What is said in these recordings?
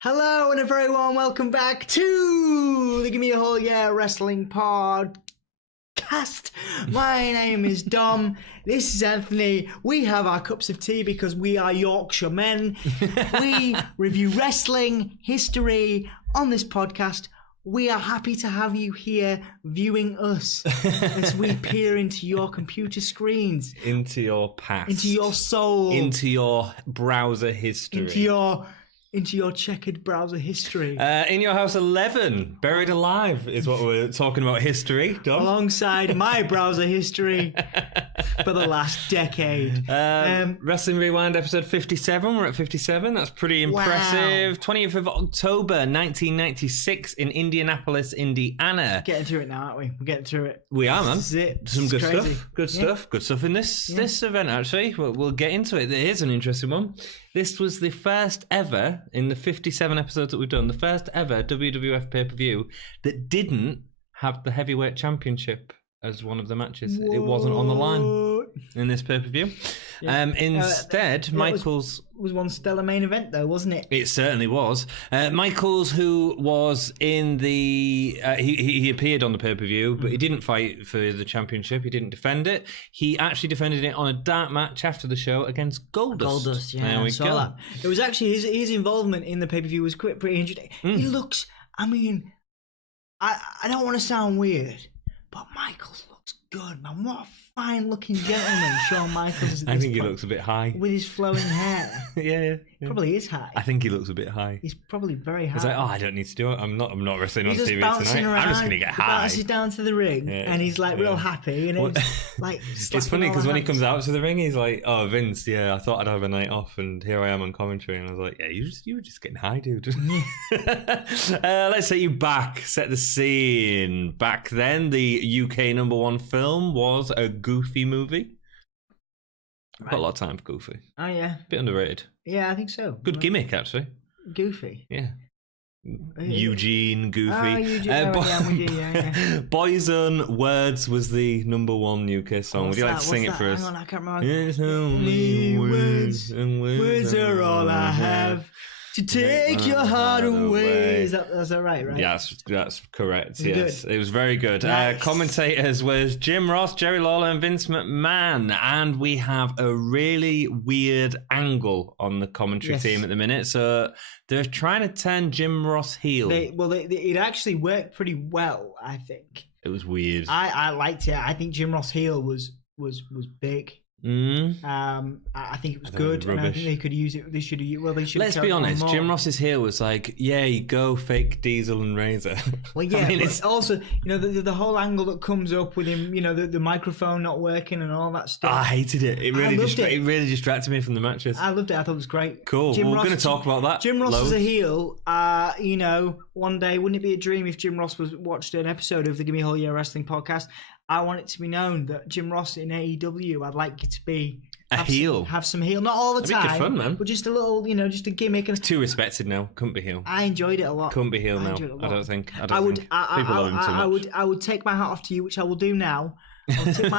Hello and a very warm welcome back to the Gimme a Whole Year Wrestling Podcast. My name is Dom. This is Anthony. We have our cups of tea because we are Yorkshire men. We review wrestling history on this podcast. We are happy to have you here viewing us as we peer into your computer screens. Into your past. Into your soul. Into your browser history. Into your checkered browser history. In your house 11, buried alive is what we're talking about history, Dom. Alongside my browser history for the last decade. Wrestling Rewind episode 57. We're at 57. That's pretty impressive. Wow. 20th of October, 1996 in Indianapolis, Indiana. Getting through it now, aren't we? We're getting through it. We are, man. This is it. Some good crazy. stuff. Good stuff. Good stuff in this event, actually. We'll get into it. Here's an interesting one. This was the first ever, in the 57 episodes that we've done, the first ever WWF pay-per-view that didn't have the heavyweight championship as one of the matches. It wasn't on the line in this pay-per-view. Yeah. Instead, Michaels... was one stellar main event, though, wasn't it? It certainly was. Michaels, who was in the... he appeared on the pay-per-view, but he didn't fight for the championship. He didn't defend it. He actually defended it on a dark match after the show against Goldust. Goldust, yeah, there we saw go. that. It was actually his involvement in the pay-per-view was pretty interesting. He looks... I mean, I don't want to sound weird, but Michaels looks good, man. What a fine-looking gentleman Shawn Michaels is at I this think he point, looks a bit high. with his flowing hair. Yeah. Probably is high. I think he looks a bit high. He's probably very high. He's like, I don't need to do it. I'm not wrestling on He's just TV bouncing tonight. around. I'm just going to get He high. bounces down to the ring, and he's like real happy. And it's like It's funny because when he comes out to the ring, he's like, "Oh, Vince, yeah, I thought I'd have a night off, and here I am on commentary." And I was like, "Yeah, you were just getting high, dude." Let's set you back, set the scene. Back then, the UK #1 film was a Goofy movie. Got a lot of time for Goofy. Oh yeah, Bit underrated. yeah, I think so. Good gimmick, actually. Goofy. Yeah. Eugene, Goofy. Oh, Eugene. Yeah. Boyzone Words was the #1 UK song. Would you like to sing it for us? Hang on, I can't remember. It's only words, and Words are all I have to take your heart away. Is that right? Yeah, that's correct. Yes, Good. it was very good. Nice. Commentators was Jim Ross, Jerry Lawler, and Vince McMahon, and we have a really weird angle on the commentary team at the minute. So they're trying to turn Jim Ross heel. It actually worked pretty well, I think. It was weird. I liked it. I think Jim Ross heel was big. I think it was good, and I think they could use it. They should. Let's be honest. Jim Ross's heel was like, "Yeah, you go fake Diesel and Razor." Well, yeah, I mean, but also, the whole angle that comes up with him, the microphone not working and all that stuff. I hated it. It really distracted me from the matches. I loved it. I thought it was great. Cool. We're going to talk about that. Jim Ross as a heel. One day, wouldn't it be a dream if Jim Ross watched an episode of the Gimme a Whole Year Wrestling Podcast? I want it to be known that Jim Ross in AEW, I'd like it to be a heel. Have some heel, not all the That'd be time, good fun, man. but just a little, just a gimmick. And Too respected now. Couldn't be heel. I enjoyed it a lot. Couldn't be heel now. I don't think. People love him too much. I would take my hat off to you, which I will do now. I'll tip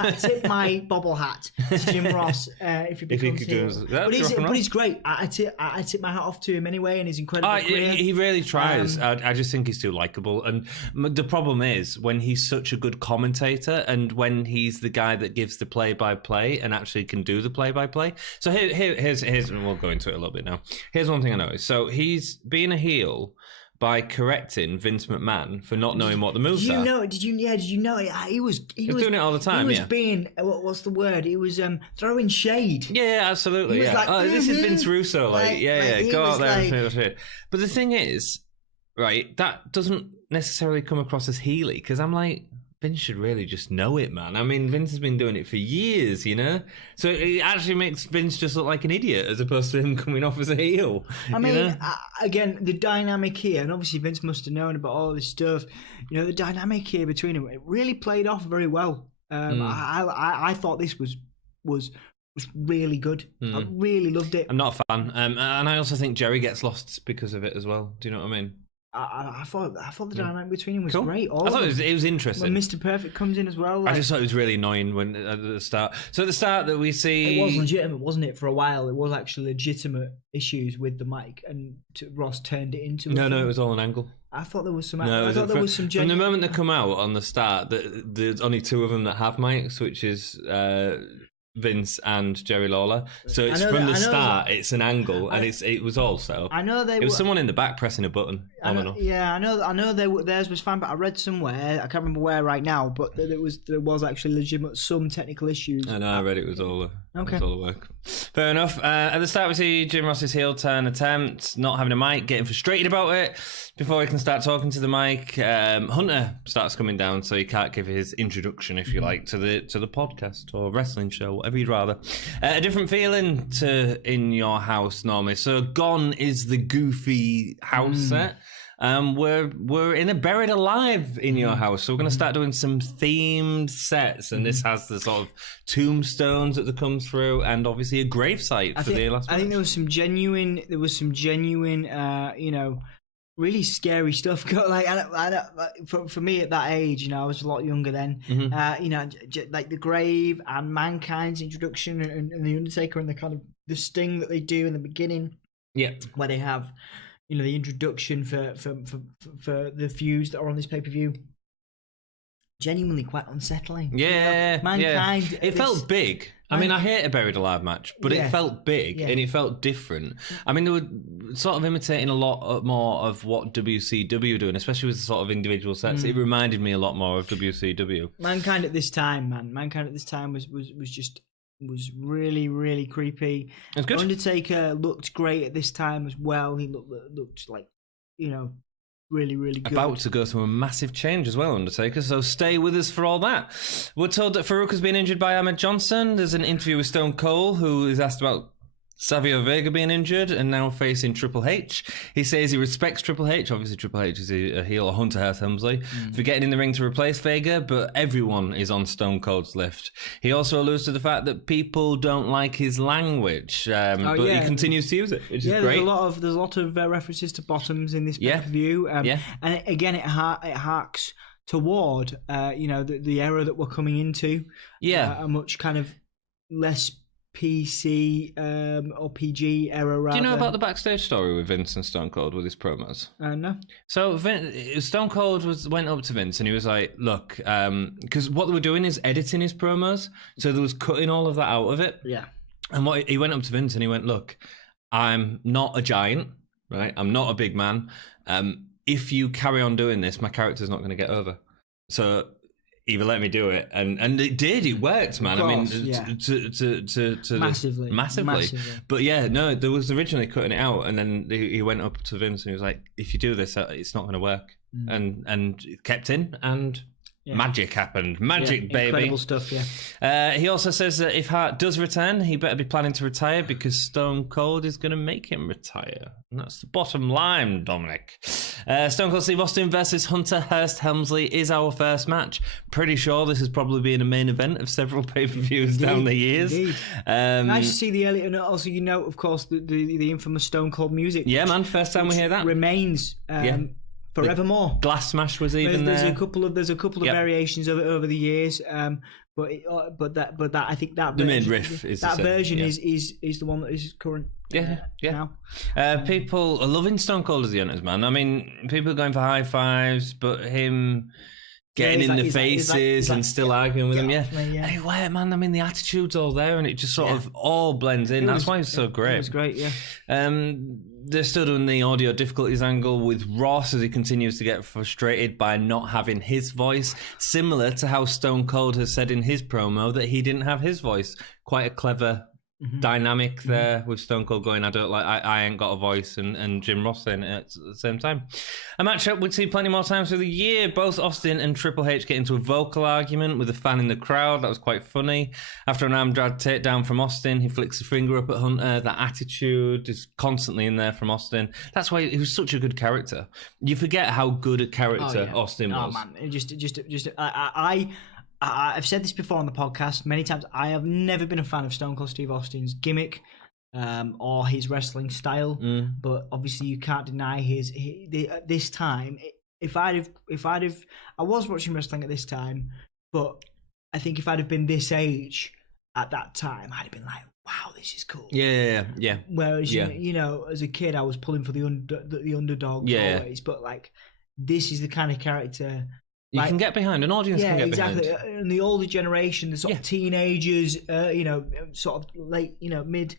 my bobble hat to Jim Ross if he becomes heel. But he's great. I tip my hat off to him anyway, and he's incredible. He really tries. I just think he's too likable. And the problem is when he's such a good commentator, and when he's the guy that gives the play-by-play and actually can do the play-by-play. So here's and we'll go into it a little bit now. Here's one thing I noticed. So he's being a heel by correcting Vince McMahon for not knowing what the moves are. Did you know it? He was doing it all the time. He was being what's the word? He was throwing shade. Yeah, absolutely. He was like, this is Vince Russo. Go out there and say that shit. But the thing is, right, that doesn't necessarily come across as heely, because I'm like, Vince should really just know it, man. I mean, Vince has been doing it for years, So it actually makes Vince just look like an idiot as opposed to him coming off as a heel. I mean, again, the dynamic here, and obviously Vince must have known about all this stuff. The dynamic here between them, it really played off very well. I thought this was really good. I really loved it. I'm not a fan. And I also think Jerry gets lost because of it as well. Do you know what I mean? I thought the dynamic between them was great. I thought it was interesting. When Mr. Perfect comes in as well. I just thought it was really annoying when at the start. So at the start that we see... It was legitimate, wasn't it, for a while? It was actually legitimate issues with the mic, and Ross turned it into... No, it was all an angle. I thought there was some... From the moment they come out on the start, there's only two of them that have mics, which is... Vince and Jerry Lawler. So it's from the start, it's an angle, and it was also. I know it was someone in the back pressing a button. I know theirs was fine, but I read somewhere, I can't remember where right now, but there was actually legitimate some technical issues. I know, I read it was all the work. Fair enough. At the start, we see Jim Ross's heel turn attempt, not having a mic, getting frustrated about it. Before he can start talking to the mic, Hunter starts coming down, so he can't give his introduction, if you like, to the podcast or wrestling show, whatever you'd rather. A different feeling to In Your House normally. So gone is the goofy house set. We're in a Buried Alive In Your House, so we're going to start doing some themed sets, and this has the sort of tombstones that comes through, and obviously a gravesite for the last. I think there was some genuine, really scary stuff. Like, for me at that age, I was a lot younger then. Like the grave and Mankind's introduction, and the Undertaker, and the kind of the sting that they do in the beginning. Yeah, where they have, the introduction for the feuds that are on this pay-per-view. Genuinely quite unsettling. Yeah, Mankind. Yeah. It felt big. I mean, I hate a Buried Alive match, but it felt big and it felt different. I mean, they were sort of imitating a lot more of what WCW doing, especially with the sort of individual sets. It reminded me a lot more of WCW. Mankind at this time, was really, really creepy. It's good. Undertaker looked great at this time as well. He looked like, really, really good. About to go through a massive change as well, Undertaker, so stay with us for all that. We're told that Farouk has been injured by Ahmed Johnson. There's an interview with Stone Cold, who is asked about Savio Vega being injured and now facing Triple H. He says he respects Triple H. Obviously, Triple H is a heel, Hunter Hearst Helmsley, for getting in the ring to replace Vega, but everyone is on Stone Cold's lift. He also alludes to the fact that people don't like his language, but he continues to use it, which is great. There's a lot of references to bottoms in this pay-per-view. And again, it harks toward, the era that we're coming into. A much kind of less PC or PG era, rather. Do you know about the backstage story with Vince and Stone Cold with his promos? No. So Stone Cold went up to Vince and he was like, look, because what they were doing is editing his promos, so there was cutting all of that out of it. Yeah. And he went up to Vince and he went, look, I'm not a giant, right? I'm not a big man. If you carry on doing this, my character's not going to get over. So either let me do it, and it did. It worked, man. Course, to massively. But there was originally cutting it out, and then he went up to Vince and he was like, "If you do this, it's not going to work." And it kept in, and magic happened. Magic, baby. Incredible stuff. Yeah. He also says that if Hart does return, he better be planning to retire because Stone Cold is going to make him retire. And that's the bottom line, Dominic. Stone Cold Steve Austin versus Hunter Hearst Helmsley is our first match. Pretty sure this has probably been a main event of several pay-per-views down the years. Nice to see the Elliot, and also of course the infamous Stone Cold music. Yeah, man. First time we hear that remains. Forevermore. The Glass Smash was even there. There's a couple of variations of it over the years, but that I think that the main riff is that version is the one that is current. Now. People are loving Stone Cold as the Hunters, man. I mean, people are going for high fives, but him getting in the faces and still arguing with them. Anyway, man, I mean, the attitude's all there, and it just sort of all blends in. That's why it's so great. It was great, yeah. They're still doing the audio difficulties angle with Ross as he continues to get frustrated by not having his voice, similar to how Stone Cold has said in his promo that he didn't have his voice. Quite a clever dynamic there with Stone Cold going, I ain't got a voice, and Jim Ross saying it at the same time. A matchup we'd see plenty more times through the year. Both Austin and Triple H get into a vocal argument with a fan in the crowd. That was quite funny. After an arm drag takedown from Austin, he flicks a finger up at Hunter. That attitude is constantly in there from Austin. That's why he was such a good character. You forget how good a character Austin was. Oh man, I've said this before on the podcast many times. I have never been a fan of Stone Cold Steve Austin's gimmick. or his wrestling style. But obviously, you can't deny this time. If I was watching wrestling at this time, but I think if I'd have been this age at that time, I'd have been like, wow, this is cool. Yeah. Whereas you know, as a kid, I was pulling for the underdog always, but like this is the kind of character you can get behind. An audience can get behind. Yeah, exactly. And the older generation, the sort of teenagers, you know, sort of late, you know, mid,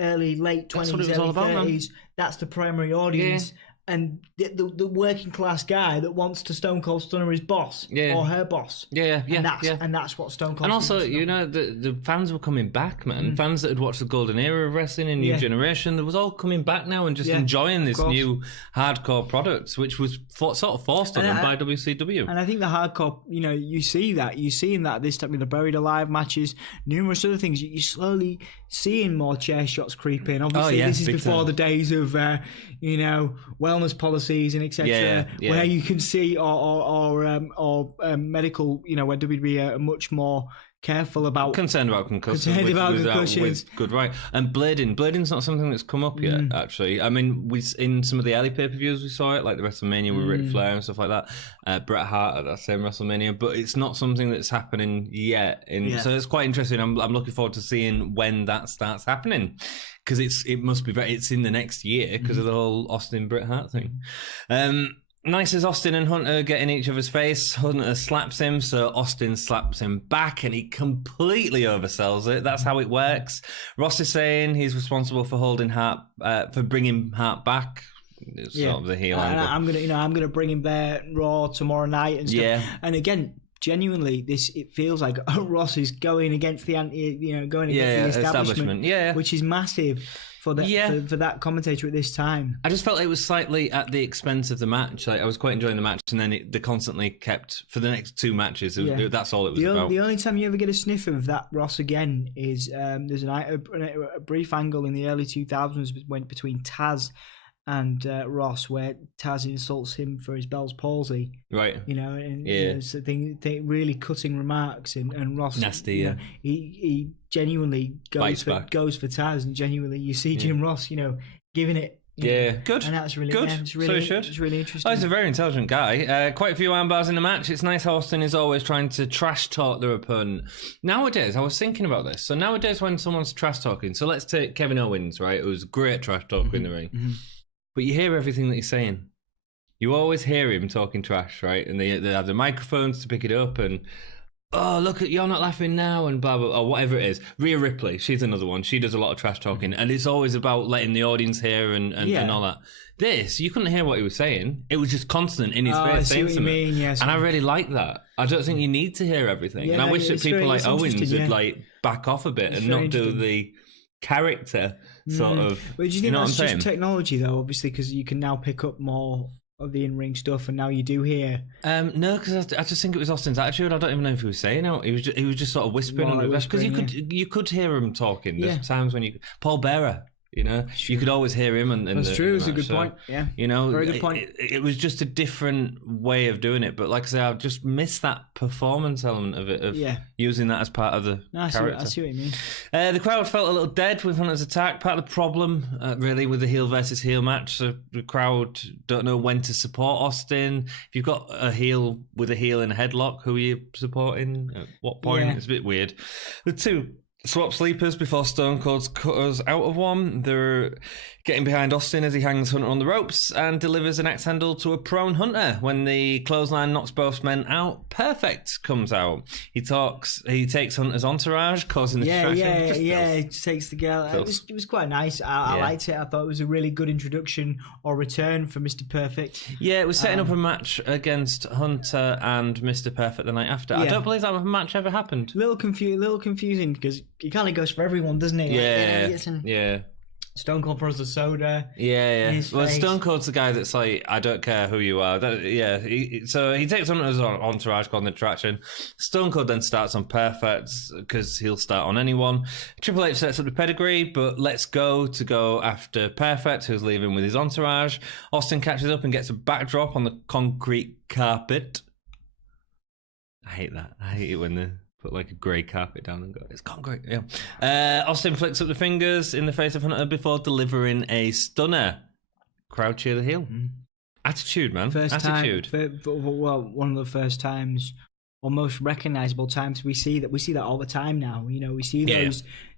early, late 20s, early 30s. That's the primary audience. Yeah. And the working class guy that wants to Stone Cold Stunner his boss or her boss. And that's what Stone Cold. And also, you know, the fans were coming back, man. Fans that had watched the golden era of wrestling in New Generation, that was all coming back now and just enjoying this new hardcore product, which was sort of forced on them by WCW. And I think the hardcore, you know, you see in that this time with the Buried Alive matches, numerous other things. You're slowly seeing more chair shots creep in. Obviously, this is before the days of, you know, wellness policies and etc. Where you can see or medical, you know, where WWE are much more careful about concerned about concussions, with good right. And blading's not something that's come up yet. Actually, I mean, we in some of the early pay-per-views we saw it, like the WrestleMania with Ric Flair and stuff like that. Bret Hart at that same WrestleMania, but it's not something that's happening yet. So it's quite interesting. I'm looking forward to seeing when that starts happening. Because it's in the next year because of the whole Austin Bret Hart thing. Nice as Austin and Hunter get in each other's face. Hunter slaps him, so Austin slaps him back, and he completely oversells it. That's how it works. Ross is saying he's responsible for holding Hart, for bringing Hart back. It's sort of the heel angle. I'm gonna bring him there Raw tomorrow night and stuff. Yeah. And again, genuinely, it feels like Ross is going against the the establishment, which is massive for that commentator at this time. I just felt it was slightly at the expense of the match. Like, I was quite enjoying the match, and then they constantly kept for the next two matches. That's all it was about. The only time you ever get a sniff of that Ross again is there's a brief angle in the early 2000s went between Taz and Ross, where Taz insults him for his Bell's palsy, right? You know, and so they really cutting remarks, and Ross nasty. He genuinely goes for Taz, and genuinely you see Jim Ross, you know, giving it. Good. And that's really good. It's really, so it's really interesting. Oh, he's a very intelligent guy. Quite a few arm bars in the match. It's nice how Austin is always trying to trash talk their opponent. Nowadays, I was thinking about this. So nowadays, when someone's trash talking, so let's take Kevin Owens, right? It was great trash talk in the ring. But you hear everything that he's saying. You always hear him talking trash, right? And they have the microphones to pick it up and, oh, look at, you're not laughing now and blah, blah, or whatever it is. Rhea Ripley, she's another one. She does a lot of trash talking. And it's always about letting the audience hear and all that. This, you couldn't hear what he was saying. It was just constant in his face. I see what you mean, yes. And I really like that. I don't think you need to hear everything. And I wish that people like Owens would like back off a bit and not do the character sort of. But do you think that's just technology though? Obviously, because you can now pick up more of the in-ring stuff, and now you do hear. No, because I just think it was Austin's attitude. I don't even know if he was saying it. He was just sort of whispering under his breath, because you could hear him talking. There's times when Paul Bearer. You know, you could always hear him. That's true. It's a good point. Yeah, you know, very good point. It was just a different way of doing it. But like I say, I've just missed that performance element of it, of using that as part of the character. I see what you mean. The crowd felt a little dead with Hunter's attack. Part of the problem, really, with the heel versus heel match. So the crowd don't know when to support Austin. If you've got a heel with a heel in a headlock, who are you supporting? At what point? It's a bit weird. The two swap sleepers before Stone Cold cutters out of one. They're getting behind Austin as he hangs Hunter on the ropes and delivers an axe handle to a prone Hunter. When the clothesline knocks both men out, Perfect comes out. He takes Hunter's entourage, causing the distraction. He takes the girl. It was quite nice. I liked it. I thought it was a really good introduction or return for Mr. Perfect. Yeah, it was setting up a match against Hunter and Mr. Perfect the night after. I don't believe that match ever happened. Little confusing because he kind of goes for everyone, doesn't he? Yeah. Stone Cold throws the soda. Yeah. Well, Stone Cold's the guy that's like, I don't care who you are. So he takes on his entourage called the Attraction. Stone Cold then starts on Perfect because he'll start on anyone. Triple H sets up the pedigree, but Let's Go to go after Perfect, who's leaving with his entourage. Austin catches up and gets a backdrop on the concrete carpet. I hate that. I hate it when Put like a grey carpet down and go, it's gone great. Yeah. Austin flicks up the fingers in the face of Hunter before delivering a stunner. Crowd cheer the heel. Attitude, man. Attitude. One of the first times, or most recognisable times we see that all the time now. You know, we see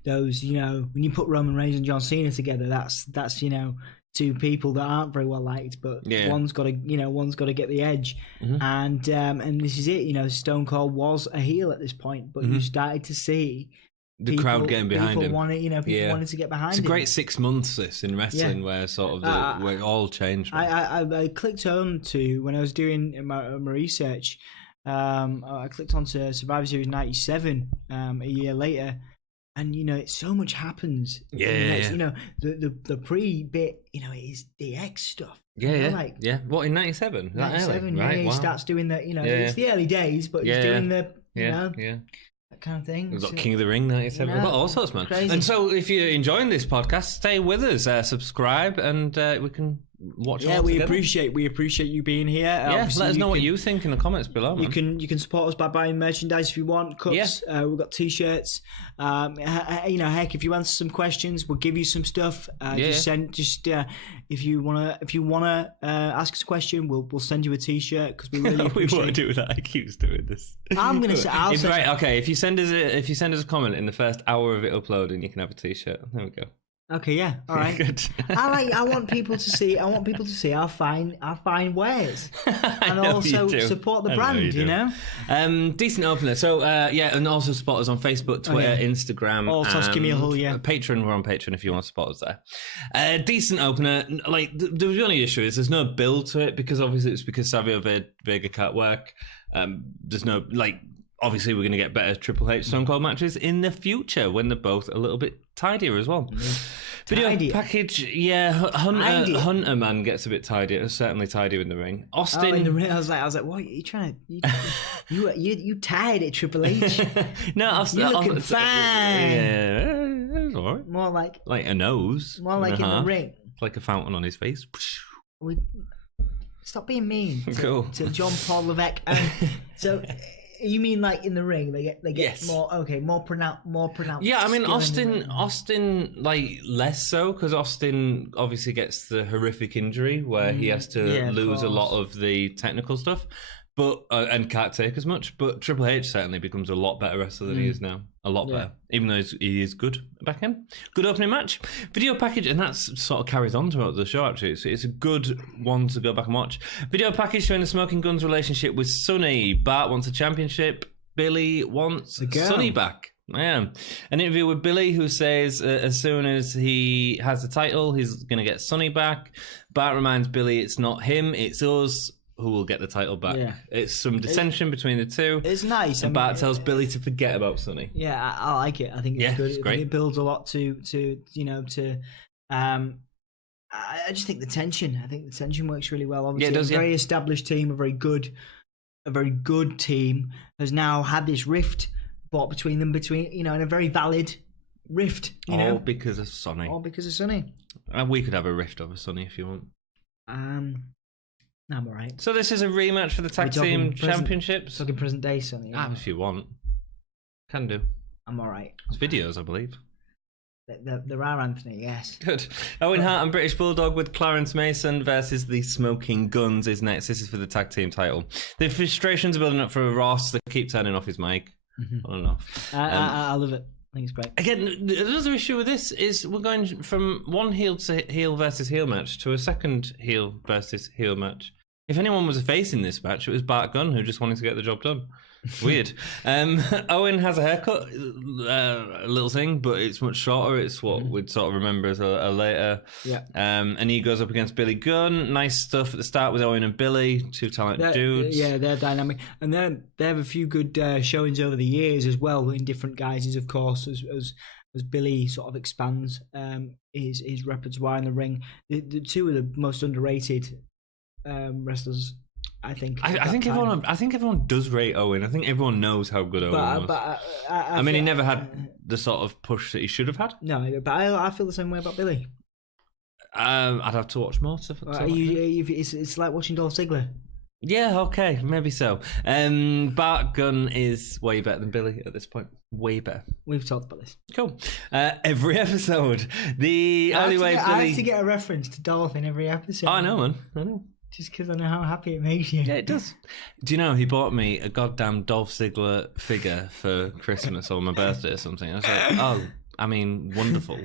those. You know, when you put Roman Reigns and John Cena together, that's you know, two people that aren't very well liked, but one's got to get the edge, and this is it. You know, Stone Cold was a heel at this point, but you started to see the crowd getting behind him. People wanted to get behind him. It's a great 6 months this in wrestling, where sort of where it all changed. I clicked on to when I was doing my research. I clicked onto Survivor Series '97 a year later. And you know, so much happens. You know, the pre bit, you know, is DX stuff. What, in '97? '97, right? He starts doing the, you know, it's the early days, but he's doing the, you know, that kind of thing. We've got King of the Ring '97. We've got all sorts, man. Crazy. And so, if you're enjoying this podcast, stay with us, subscribe, and we can watch. Yeah, we appreciate you being here. Let us know what you think in the comments below. Man. You can support us by buying merchandise if you want. Cups. We've got t-shirts. You know, heck, if you answer some questions, we'll give you some stuff. If you wanna ask us a question, we'll send you a t-shirt because we really appreciate. We won't do that. I keep doing this. I'm gonna say. If you send us a comment in the first hour of it uploading, you can have a t-shirt. There we go. Okay, yeah, all right. Good. I want people to see our fine wares, and also support the brand. You know, decent opener. So and also support us on Facebook, Twitter, Instagram. Also, give me a hull. Patreon. We're on Patreon if you want to support us there. Decent opener. Like the only issue is there's no build to it because obviously it's because Savio Vega can't work. There's no like. Obviously, we're going to get better Triple H Stone Cold matches in the future when they're both a little bit tidier as well. Video package, Hunter man gets a bit tidier. Certainly tidier in the ring. Austin, in the ring, I was like, what are you trying to? You tired it, Triple H? No, Austin, you're looking fine. Yeah, it's all right. More like a nose. More like in the ring. Like a fountain on his face. Stop being mean to John Paul Levesque. So. You mean like in the ring they get more pronounced. Yeah, I mean Austin like less so because Austin obviously gets the horrific injury where he has to lose a lot of the technical stuff, but and can't take as much. But Triple H certainly becomes a lot better wrestler than he is now. A lot better, even though he is good back in. Good opening match, video package, and that sort of carries on throughout the show. Actually, it's a good one to go back and watch. Video package showing the Smoking Guns relationship with Sonny. Bart wants a championship. Billy wants Sonny back. Yeah, an interview with Billy who says as soon as he has the title, he's going to get Sonny back. Bart reminds Billy it's not him, it's us who will get the title back. Yeah. It's some dissension between the two. It's nice. And Bart tells Billy to forget about Sonny. Yeah, I like it. I think it's good. It's great. It builds a lot to I just think the tension. I think the tension works really well. Obviously, a very established team, a very good team has now had this rift brought between them, and a very valid rift. All because of Sonny. We could have a rift over Sonny if you want. I'm alright. So this is a rematch for the tag team championships. Talking present day, Sonny. If you want, can do. I'm alright. It's videos, I believe. There are, Anthony. Yes. Good. Owen Hart and British Bulldog with Clarence Mason versus the Smoking Guns is next. This is for the tag team title. The frustrations are building up for Ross. They keep turning off his mic. On and off. I love it. I think it's great. Again, another issue with this is we're going from one heel to heel versus heel match to a second heel versus heel match. If anyone was a face in this match, it was Bart Gunn who just wanted to get the job done. Weird. Owen has a haircut, a little thing, but it's much shorter. It's what we'd sort of remember as a later. Yeah. And he goes up against Billy Gunn. Nice stuff at the start with Owen and Billy, two talented dudes. Yeah, they're dynamic. And they have a few good showings over the years as well in different guises, of course, as Billy sort of expands his repertoire in the ring. The two are the most underrated wrestlers, I think. I think everyone does rate Owen. I think everyone knows how good Owen was. But I mean, he never had the sort of push that he should have had. No, but I feel the same way about Billy. I'd have to watch more stuff. It's like watching Dolph Ziggler. Yeah, okay, maybe so. Bart Gunn is way better than Billy at this point. Way better. We've talked about this. Cool. Every episode. I have to get a reference to Dolph in every episode. I know, man. I know. Just because I know how happy it makes you. Yeah, it does. Do you know he bought me a goddamn Dolph Ziggler figure for Christmas or my birthday or something? I was like, oh, I mean, wonderful.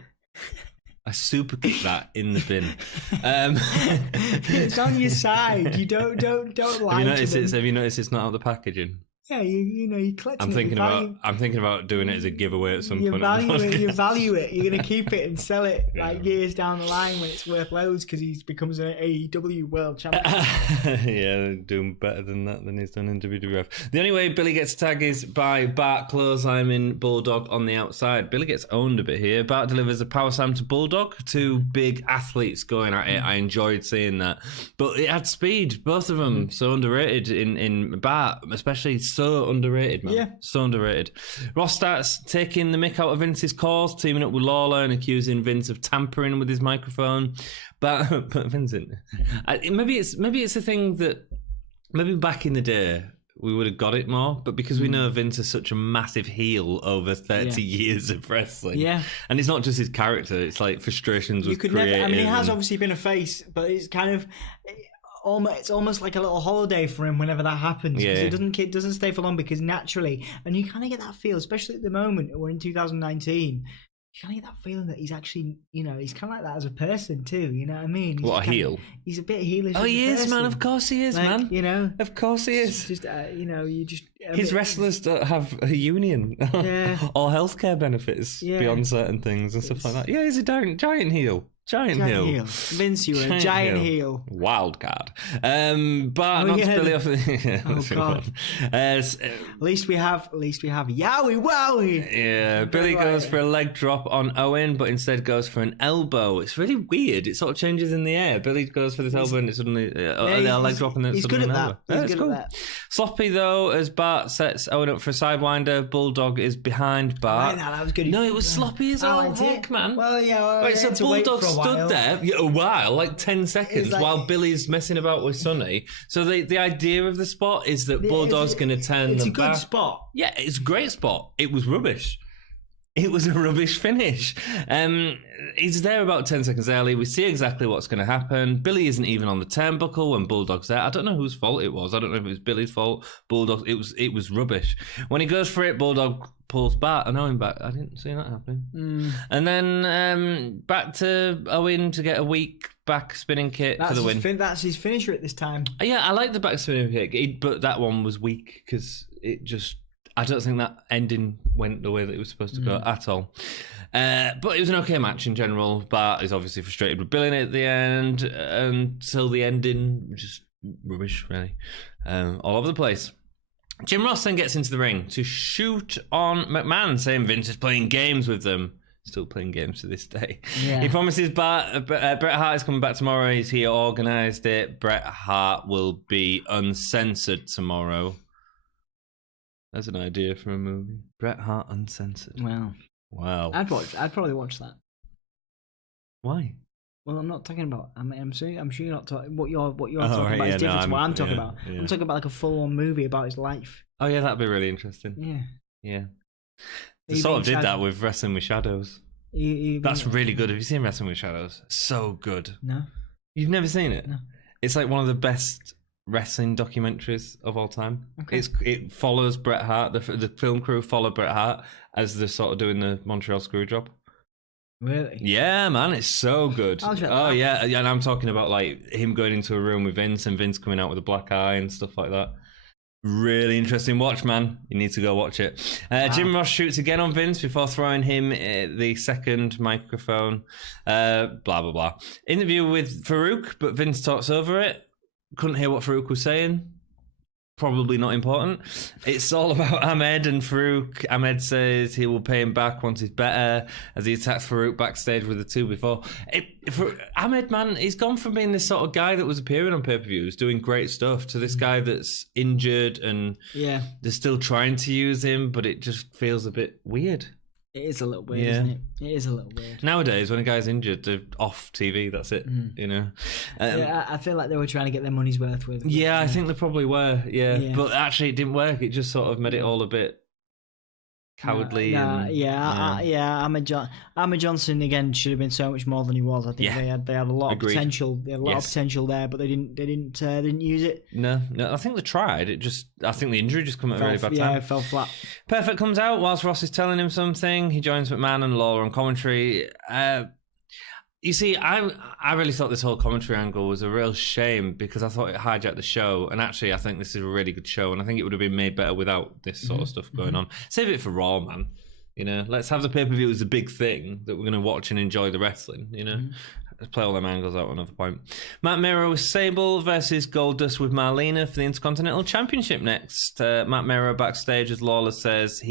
I super kicked that in the bin. It's on your side. You don't lie. Have you noticed it's not out of the packaging? Yeah, you collect it. I'm thinking about doing it as a giveaway at some point. You value it. You're going to keep it and sell it years down the line when it's worth loads because he becomes an AEW world champion. Yeah, doing better than that than he's done in WWF. The only way Billy gets tagged is by Bart clotheslining Bulldog on the outside. Billy gets owned a bit here. Bart delivers a power slam to Bulldog. Two big athletes going at it. I enjoyed seeing that. But it had speed. Both of them so underrated in Bart, especially so underrated, man. Yeah. So underrated. Ross starts taking the mick out of Vince's calls, teaming up with Lawler and accusing Vince of tampering with his microphone. But Vincent, maybe it's a thing that maybe back in the day we would have got it more, but because we know Vince is such a massive heel over 30 years of wrestling. Yeah. And it's not just his character, it's like frustrations with creative. He has obviously been a face, but it's kind of... It's almost like a little holiday for him whenever that happens because it doesn't stay for long because naturally, and you kind of get that feel, especially at the moment we're in 2019. You kind of get that feeling that he's actually, he's kind of like that as a person too. You know what I mean? What, a heel? He's a bit heelish. Oh, he is, man. Of course he is, man. Of course he is. Just his wrestlers don't have a union or healthcare benefits beyond certain things and stuff like that. Yeah, he's a giant heel. Giant heel. Vince, you were a giant heel. Wild card. But knocks Billy off. Oh God. At least we have Yowie Wowie. Yeah, Billy goes for a leg drop on Owen, but instead goes for an elbow. It's really weird. It sort of changes in the air. Billy goes for this elbow and it's suddenly a leg drop and then he's suddenly good at that. He's good at that. Sloppy though, as Bart sets Owen up for a sidewinder. Bulldog is behind Bart. That was good. No, it was sloppy as all heck, man. Well, yeah. Wait, so Bulldog stood there a while, like 10 seconds, while Billy's messing about with Sonny. So the idea of the spot is that Bulldog's going to turn them back. It's a good spot. Yeah, it's a great spot. It was rubbish. It was a rubbish finish. He's there about 10 seconds early. We see exactly what's going to happen. Billy isn't even on the turnbuckle when Bulldog's there. I don't know whose fault it was. I don't know if it was Billy's fault. Bulldog. It was rubbish. When he goes for it, Bulldog pulls back. I know him back. I didn't see that happen. And then back to Owen to get a weak back spinning kick for the win. That's his finisher at this time. Yeah, I like the back spinning kick, but that one was weak because it just... I don't think that ending went the way that it was supposed to go at all. But it was an okay match in general. Bart is obviously frustrated with Billy at the end until the ending, just rubbish, really. All over the place. Jim Ross then gets into the ring to shoot on McMahon, saying Vince is playing games with them. Still playing games to this day. Yeah. He promises Bret Hart is coming back tomorrow. He organised it. Bret Hart will be uncensored tomorrow. That's an idea for a movie. Bret Hart Uncensored. Wow. I'd probably watch that. Why? Well, I'm not talking about. I'm sure you're not talking. What you're talking about is different to what I'm talking about. Yeah. I'm talking about like a full-on movie about his life. Oh yeah, that'd be really interesting. Yeah. They sort of did that with Wrestling with Shadows. That's really good. Have you seen Wrestling with Shadows? So good. No. You've never seen it? No. It's like one of the best wrestling documentaries of all time. Okay. It follows Bret Hart. The film crew follow Bret Hart as they're sort of doing the Montreal Screwjob. Really? Yeah, man, it's so good. Yeah, and I'm talking about like him going into a room with Vince and Vince coming out with a black eye and stuff like that. Really interesting watch, man. You need to go watch it. Jim Ross shoots again on Vince before throwing him the second microphone. Blah, blah, blah. Interview with Farouk, but Vince talks over it. Couldn't hear what Farouk was saying. Probably not important. It's all about Ahmed and Farouk. Ahmed says he will pay him back once he's better, as he attacks Farouk backstage with the two before. Ahmed, man, he's gone from being this sort of guy that was appearing on pay-per-views, doing great stuff, to this guy that's injured and they're still trying to use him, but it just feels a bit weird. It is a little weird, isn't it? It is a little weird. Nowadays, when a guy's injured, they're off TV. That's it. You know. I feel like they were trying to get their money's worth with. Yeah, I think they probably were. Yeah, but actually, it didn't work. It just sort of made it all a bit cowardly. Ahmed Johnson again should have been so much more than he was. I think they had a lot of potential. They had a lot of potential there, but they didn't use it. No, I think they tried. I think the injury just came at a really bad time. Yeah, it fell flat. Perfect comes out whilst Ross is telling him something. He joins McMahon and Lawler on commentary. You see, I really thought this whole commentary angle was a real shame because I thought it hijacked the show. And actually, I think this is a really good show. And I think it would have been made better without this sort of stuff going on. Save it for Raw, man. You know, let's have the pay-per-view as a big thing that we're going to watch and enjoy the wrestling, you know. Let's play all them angles out at another point. Matt Mero with Sable versus Goldust with Marlena for the Intercontinental Championship next. Matt Mero backstage as Lawler says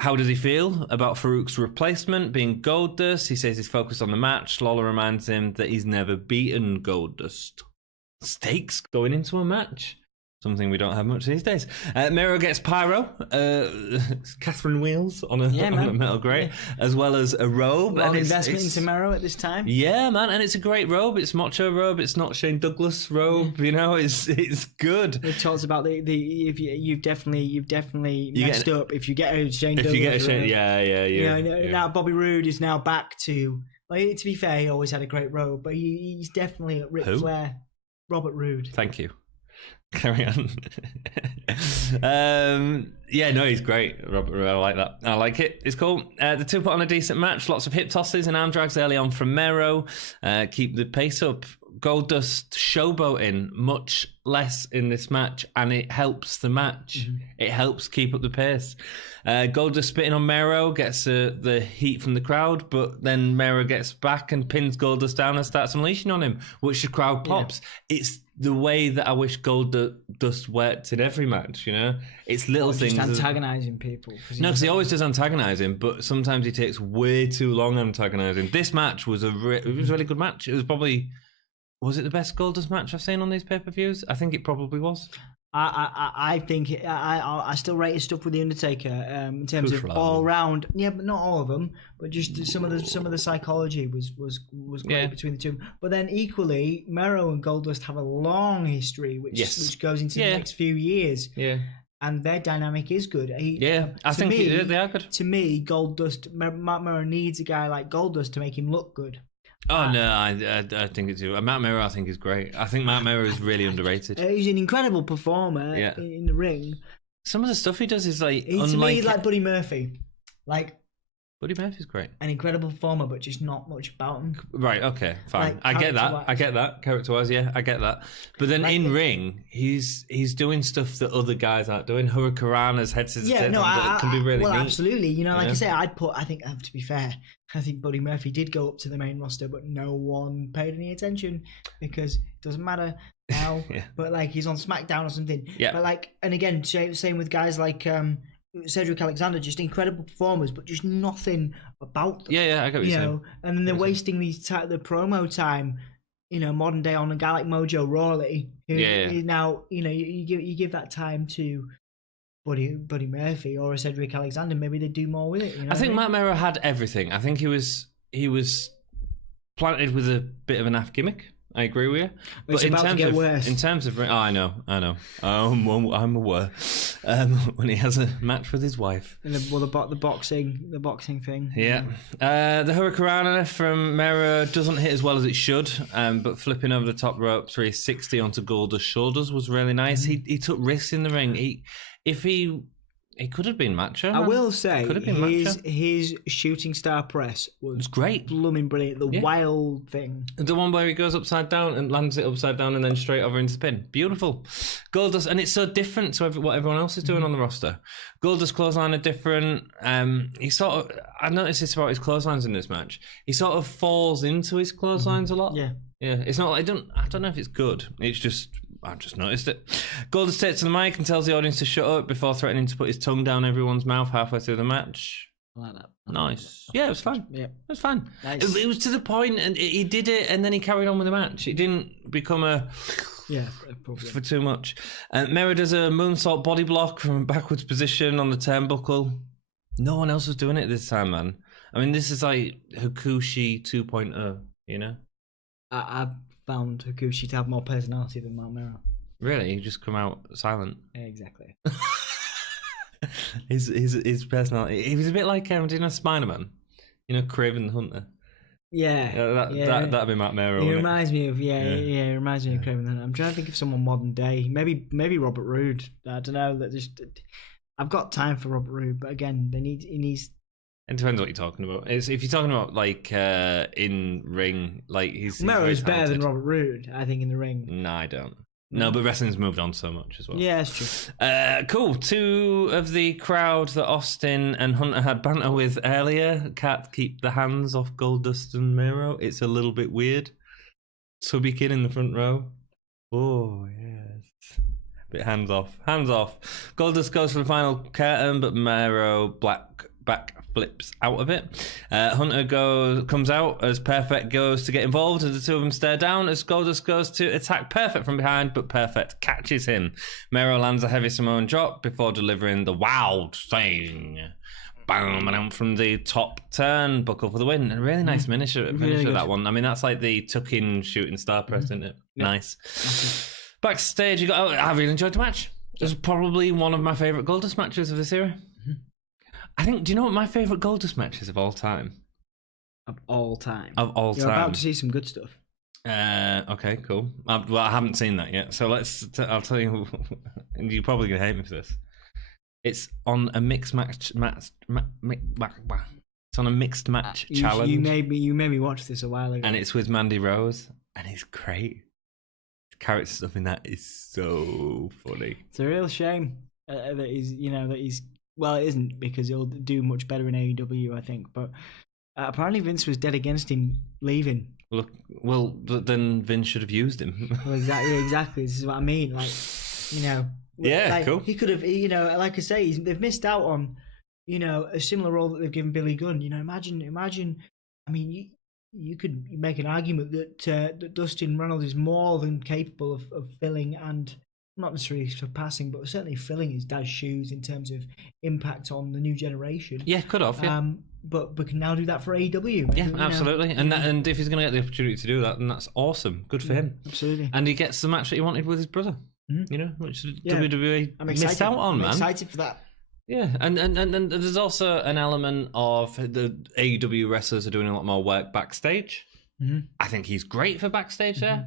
how does he feel about Farouk's replacement being Goldust? He says he's focused on the match. Lawler reminds him that he's never beaten Goldust. Stakes going into a match. Something we don't have much these days. Mero gets pyro, Catherine wheels on a metal grate, as well as a robe. Well, investment into Mero at this time. Yeah, man, and it's a great robe. It's macho robe. It's not Shane Douglas robe. You know, it's good. We've talked about you've definitely messed up if you get a Shane Douglas. If you get a Shane, yeah. Now Bobby Roode is now back to. Like, to be fair, he always had a great robe, but he's definitely at Ric Flair. Robert Roode. Thank you. Carry on. He's great, Robert. I like that. I like it. It's cool. The two put on a decent match. Lots of hip tosses and arm drags early on from Mero. Keep the pace up. Goldust showboating much less in this match, and it helps the match. It helps keep up the pace. Goldust spitting on Mero, gets the heat from the crowd, but then Mero gets back and pins Goldust down and starts unleashing on him, which the crowd pops. It's the way that I wish Goldust worked in every match, you know? It's little things. Just antagonising people. No, because he always does antagonise him, but sometimes he takes way too long antagonising. This match was a really good match. It was probably... Was it the best Goldust match I've seen on these pay-per-views? I think it probably was. I think I still rate his stuff with the Undertaker in terms of all round. Yeah, but not all of them. But just some of the psychology was great between the two. But then equally, Mero and Goldust have a long history, which goes into the next few years. Yeah. And their dynamic is good. I think they are good. To me, Matt Mero needs a guy like Goldust to make him look good. Oh no, I think it's Matt Mero. I think is great. I think Matt Mero is really underrated. He's an incredible performer in the ring. Some of the stuff he does is like to me, he's like Buddy Murphy. Like Buddy Murphy's great, an incredible performer, but just not much about him. Right? Okay, fine. Like, I get that. Character-wise, yeah, I get that. But then in ring, he's doing stuff that other guys aren't doing. Hurricanrana's head to head, it can be really neat. Absolutely. You know, like I say, I think to be fair, I think Buddy Murphy did go up to the main roster, but no one paid any attention because it doesn't matter now. But like he's on SmackDown or something. Yeah. But like, and again, same with guys like Cedric Alexander, just incredible performers, but just nothing about them. Yeah, I get what you're saying. And then they're wasting the promo time, modern day on a guy like Mojo Rawley. Who now, you give that time to Buddy Murphy or a Cedric Alexander, maybe they do more with it. I think Matt Mero had everything. I think he was planted with a bit of an AF gimmick. I agree with you. But in terms of, I know. I'm aware. When he has a match with his wife. And the boxing thing. Yeah. The Hurricanrana from Mero doesn't hit as well as it should, but flipping over the top rope 360 onto Goldust's shoulders was really nice. He took risks in the ring. He could have been macho. I will say his shooting star press was great, blooming brilliant. The wild thing, the one where he goes upside down and lands it upside down and then straight over into spin. Beautiful. Goldust, and it's so different to what everyone else is doing on the roster. Goldust clothesline are different. He sort of, I noticed this about his clotheslines in this match. He sort of falls into his clotheslines a lot. Yeah. It's not. I don't know if it's good. It's just. I've just noticed it. Goldust takes to the mic and tells the audience to shut up before threatening to put his tongue down everyone's mouth halfway through the match. I like that. Nice. Yeah, it was fun. Yeah. It was fun. Nice. It was to the point, and he did it, and then he carried on with the match. It didn't become for too much. Mero does a moonsault body block from a backwards position on the turnbuckle. No one else was doing it this time, man. I mean, this is like Hakushi 2.0, you know? I found Hakushi to have more personality than Marc Mero. Really? He just come out silent? Yeah, exactly. his personality. He was a bit like, do you know Spider-Man? You know, Craven the Hunter? Yeah. That'd be Marc Mero. He reminds me of, it reminds me of Craven the Hunter. I'm trying to think of someone modern day. Maybe Robert Roode. I don't know. I've got time for Robert Roode, but again, he needs. It depends what you're talking about. If you're talking about like in ring, like he's Mero's better than Robert Roode, I think, in the ring. No, I don't. No, but wrestling's moved on so much as well. Yeah, that's true. Cool. Two of the crowd that Austin and Hunter had banter with earlier can't keep the hands off Goldust and Mero. It's a little bit weird. Subby Kid in the front row. Oh, yes. Bit hands off. Hands off. Goldust goes for the final curtain, but Mero back flips out of it. Hunter comes out as Perfect goes to get involved, and the two of them stare down as Goldust goes to attack Perfect from behind, but Perfect catches him. Mero lands a heavy Samoan drop before delivering the wild thing. Boom, and out from the top turn, buckle for the win. A really nice finish of that one. I mean, that's like the tuck-in shooting star press, isn't it? Yeah. Nice. Backstage, I really enjoyed the match. It was probably one of my favourite Goldust matches of this era. I think, do you know what my favourite Goldust match is of all time? Of all time? Of all time. You're about to see some good stuff. Okay, cool. I haven't seen that yet. So I'll tell you, and you're probably going to hate me for this. It's on a mixed match. It's on a mixed match challenge. You made me watch this a while ago. And it's with Mandy Rose, and it's great. The character stuff in that is so funny. It's a real shame that he's... Well, it isn't, because he'll do much better in AEW, I think. But apparently Vince was dead against him leaving. But then Vince should have used him. Well, exactly. This is what I mean. Like, yeah, like, cool. He could have, like I say, they've missed out on, a similar role that they've given Billy Gunn. Imagine. I mean, you could make an argument that Dustin Reynolds is more than capable of filling and. Not necessarily surpassing, but certainly filling his dad's shoes in terms of impact on the new generation. Yeah, could have. Yeah. But we can now do that for AEW. Yeah, absolutely. And if he's going to get the opportunity to do that, then that's awesome. Good for him. Absolutely. And he gets the match that he wanted with his brother. Mm-hmm. Which WWE missed out on, man. I'm excited for that. Yeah, and there's also an element of the AEW wrestlers are doing a lot more work backstage. Mm-hmm. I think he's great for backstage there.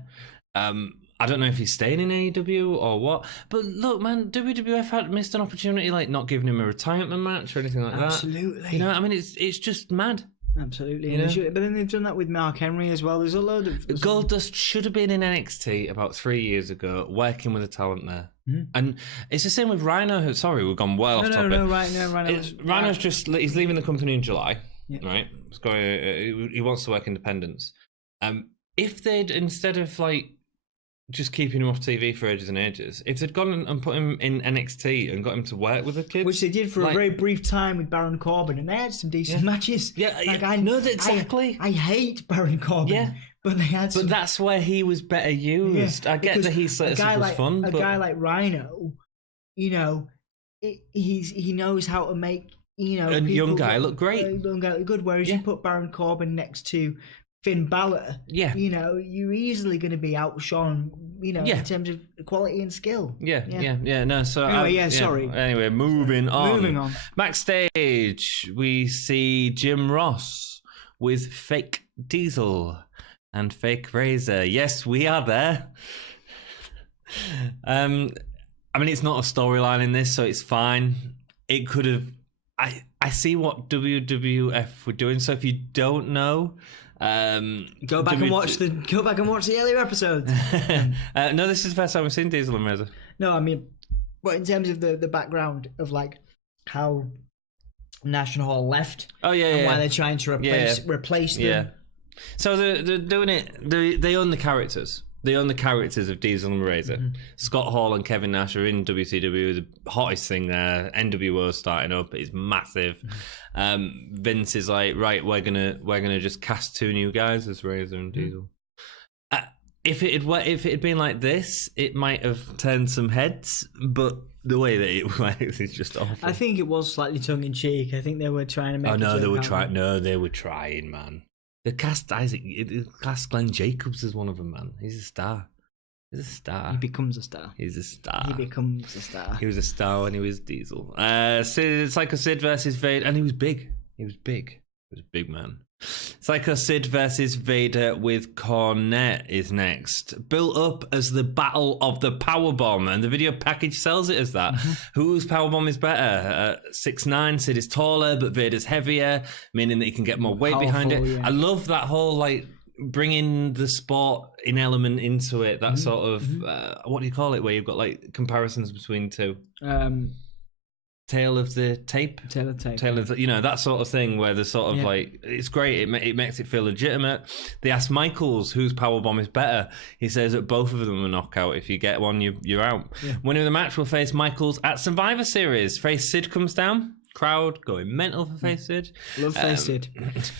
I don't know if he's staying in AEW or what, but look, man, WWF had missed an opportunity, like not giving him a retirement match or anything like that. Absolutely. I mean, it's just mad. Absolutely. But then they've done that with Mark Henry as well. There's a load of... Goldust should have been in NXT about 3 years ago, working with a talent there. Mm-hmm. And it's the same with Rhino. Sorry, we've gone well off topic. Rhino's he's leaving the company in July, right? He wants to work independence. If they'd, instead of like just keeping him off TV for ages and ages, if they'd gone and put him in NXT and got him to work with the kids, which they did for a very brief time with Baron Corbin, and they had some decent matches. Yeah, I know that exactly. I hate Baron Corbin, but they had some. But that's where he was better used. I get that he's sort of fun. A guy like Rhino, he knows how to make a young guy look great. Young guy look good. Whereas you put Baron Corbin next to Finn Balor, you're easily going to be outshone, in terms of quality and skill. No, so anyway, moving on. Backstage, we see Jim Ross with fake Diesel and fake Razor. Yes, we are there. I mean, it's not a storyline in this, so it's fine. It could have. I see what WWF were doing. So if you don't know. Go back and watch the earlier episodes. No, this is the first time we've seen Diesel and Razor. No, I mean, but in terms of the background of like how National Hall left, why they're trying to replace them. Yeah. So they're doing it. They own the characters. They own the characters of Diesel and Razor. Mm-hmm. Scott Hall and Kevin Nash are in WCW, the hottest thing there. NWO starting up, it's massive. Mm-hmm. Vince is like, right, we're gonna just cast two new guys as Razor and Diesel. If it had been like this, it might have turned some heads. But the way that it works is just awful. I think it was slightly tongue in cheek. I think they were trying to make. Oh no, they were trying. No, they were trying, man. They cast Glenn Jacobs as one of them, man. He's a star. He's a star. He becomes a star. He's a star. He becomes a star. He was a star when he was Diesel. Sycho Sid versus Vader, and he was big. He was a big man. Sycho Sid versus Vader with Cornett is next. Built up as the Battle of the Powerbomb, and the video package sells it as that. Whose powerbomb is better? 6'9", Sid is taller, but Vader's heavier, meaning that he can get more weight behind it. Yeah. I love that whole, like, bringing the sport in element into it. That sort of, what do you call it, where you've got, like, comparisons between two? Tale of the tape, tale of the, that sort of thing, where the sort of like, it's great. It makes it feel legitimate. They asked Michaels whose powerbomb is better. He says that both of them are knockout. If you get one, you're out. Winner of the match will face Michaels at Survivor Series. Face Sid comes down. Crowd going mental for Face Sid. Love Face Sid.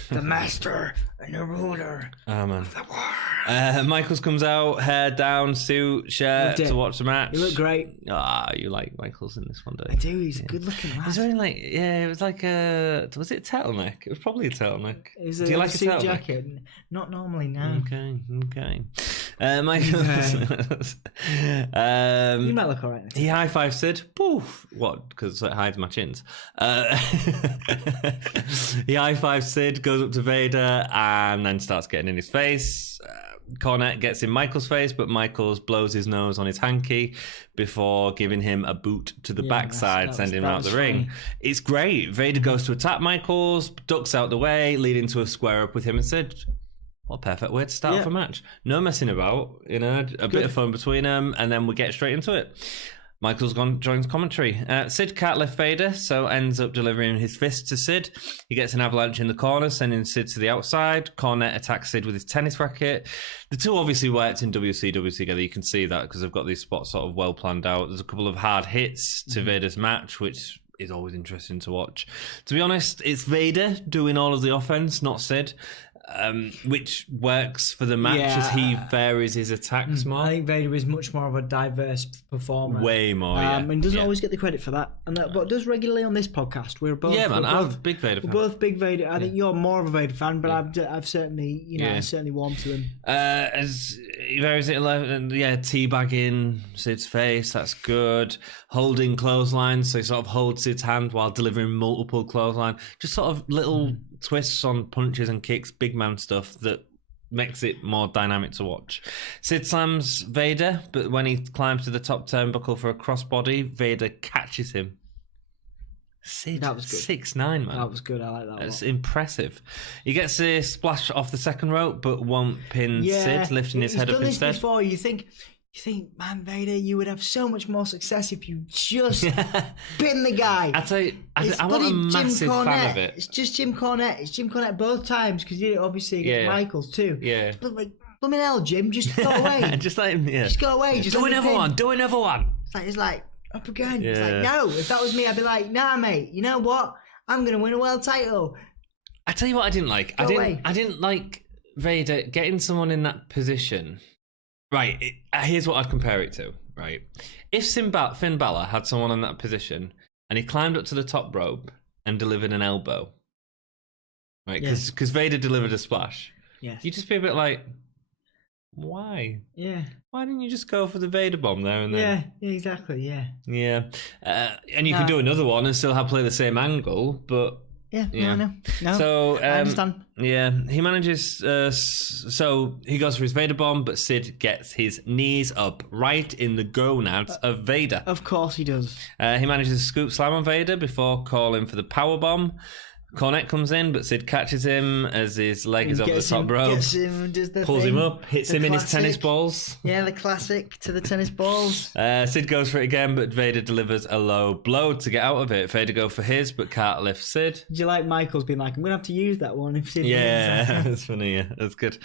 The master and the ruler. Oh man. Of the war. Michaels comes out, hair down, suit, shirt to watch the match. You look great. You like Michaels in this one, don't you? I do. He's a good looking man. He's wearing like, it was like was it a turtleneck? It was probably a turtleneck. Do you like a suit jacket? Not normally, no. Okay. Michaels. You might look alright. He high fives Sid. Poof. What? Because it hides my chins. He high fives Sid, goes up to Vader, and then starts getting in his face. Cornett gets in Michael's face, but Michaels blows his nose on his hanky before giving him a boot to the backside, sending him out the ring. It's great. Vader goes to attack Michaels, ducks out the way, leading to a square up with him and Sid. What a perfect way to start off a match. No messing about, a bit of fun between them, and then we get straight into it. Michaels joins commentary. Sid can't lift Vader, so ends up delivering his fist to Sid. He gets an avalanche in the corner, sending Sid to the outside. Cornett attacks Sid with his tennis racket. The two obviously worked in WCW together. You can see that because they've got these spots sort of well planned out. There's a couple of hard hits to Vader's match, which is always interesting to watch. To be honest, it's Vader doing all of the offense, not Sid. Which works for the match as he varies his attacks more. I think Vader is much more of a diverse performer. Way more, and doesn't always get the credit for that. And but does regularly on this podcast. We're both I'm a big Vader fan. We're both big Vader. I think you're more of a Vader fan, but I've certainly, I certainly warmed to him. As he varies it, teabagging Sid's face, that's good. Holding clotheslines, so he sort of holds Sid's hand while delivering multiple clotheslines. Just sort of little twists on punches and kicks, big man stuff that makes it more dynamic to watch. Sid slams Vader, but when he climbs to the top turnbuckle for a crossbody, Vader catches him. Sid, that was good. 6'9", man. That was good. I like that. That's impressive. He gets a splash off the second rope, but won't pin Sid, lifting his head up instead. This before, you think, man, Vader, you would have so much more success if you just pin the guy. I tell you, I'm not a massive fan of it. It's just Jim Cornette. It's Jim Cornette both times because he did it obviously against Michaels too. Yeah. But like, blooming hell, Jim, just go away. Just let him. Yeah. Just go away. Just do another one. Do another one. It's like up again. Yeah. It's like no. If that was me, I'd be like, nah, mate. You know what? I'm gonna win a world title. I tell you what, I didn't like. I didn't like Vader getting someone in that position. Right, here's what I'd compare it to, right? If Finn Balor had someone in that position and he climbed up to the top rope and delivered an elbow, right? Because Vader delivered a splash. Yes. You'd just be a bit like, why? Yeah. Why didn't you just go for the Vader bomb there and then? Yeah, exactly, yeah. Yeah. And you can do another one and still play the same angle, but... Yeah, no. So, I understand. Yeah, he manages. So he goes for his Vader bomb, but Sid gets his knees up right in the gonads of Vader. Of course he does. He manages to scoop slam on Vader before calling for the power bomb. Cornett comes in, but Sid catches him as his leg is off the top rope. Pulls him up, hits him in his tennis balls. Yeah, the classic to the tennis balls. Sid goes for it again, but Vader delivers a low blow to get out of it. Vader goes for his, but can't lift Sid. Did you like Michaels being like, I'm going to have to use that one if Sid wins? That's funny, yeah. That's good.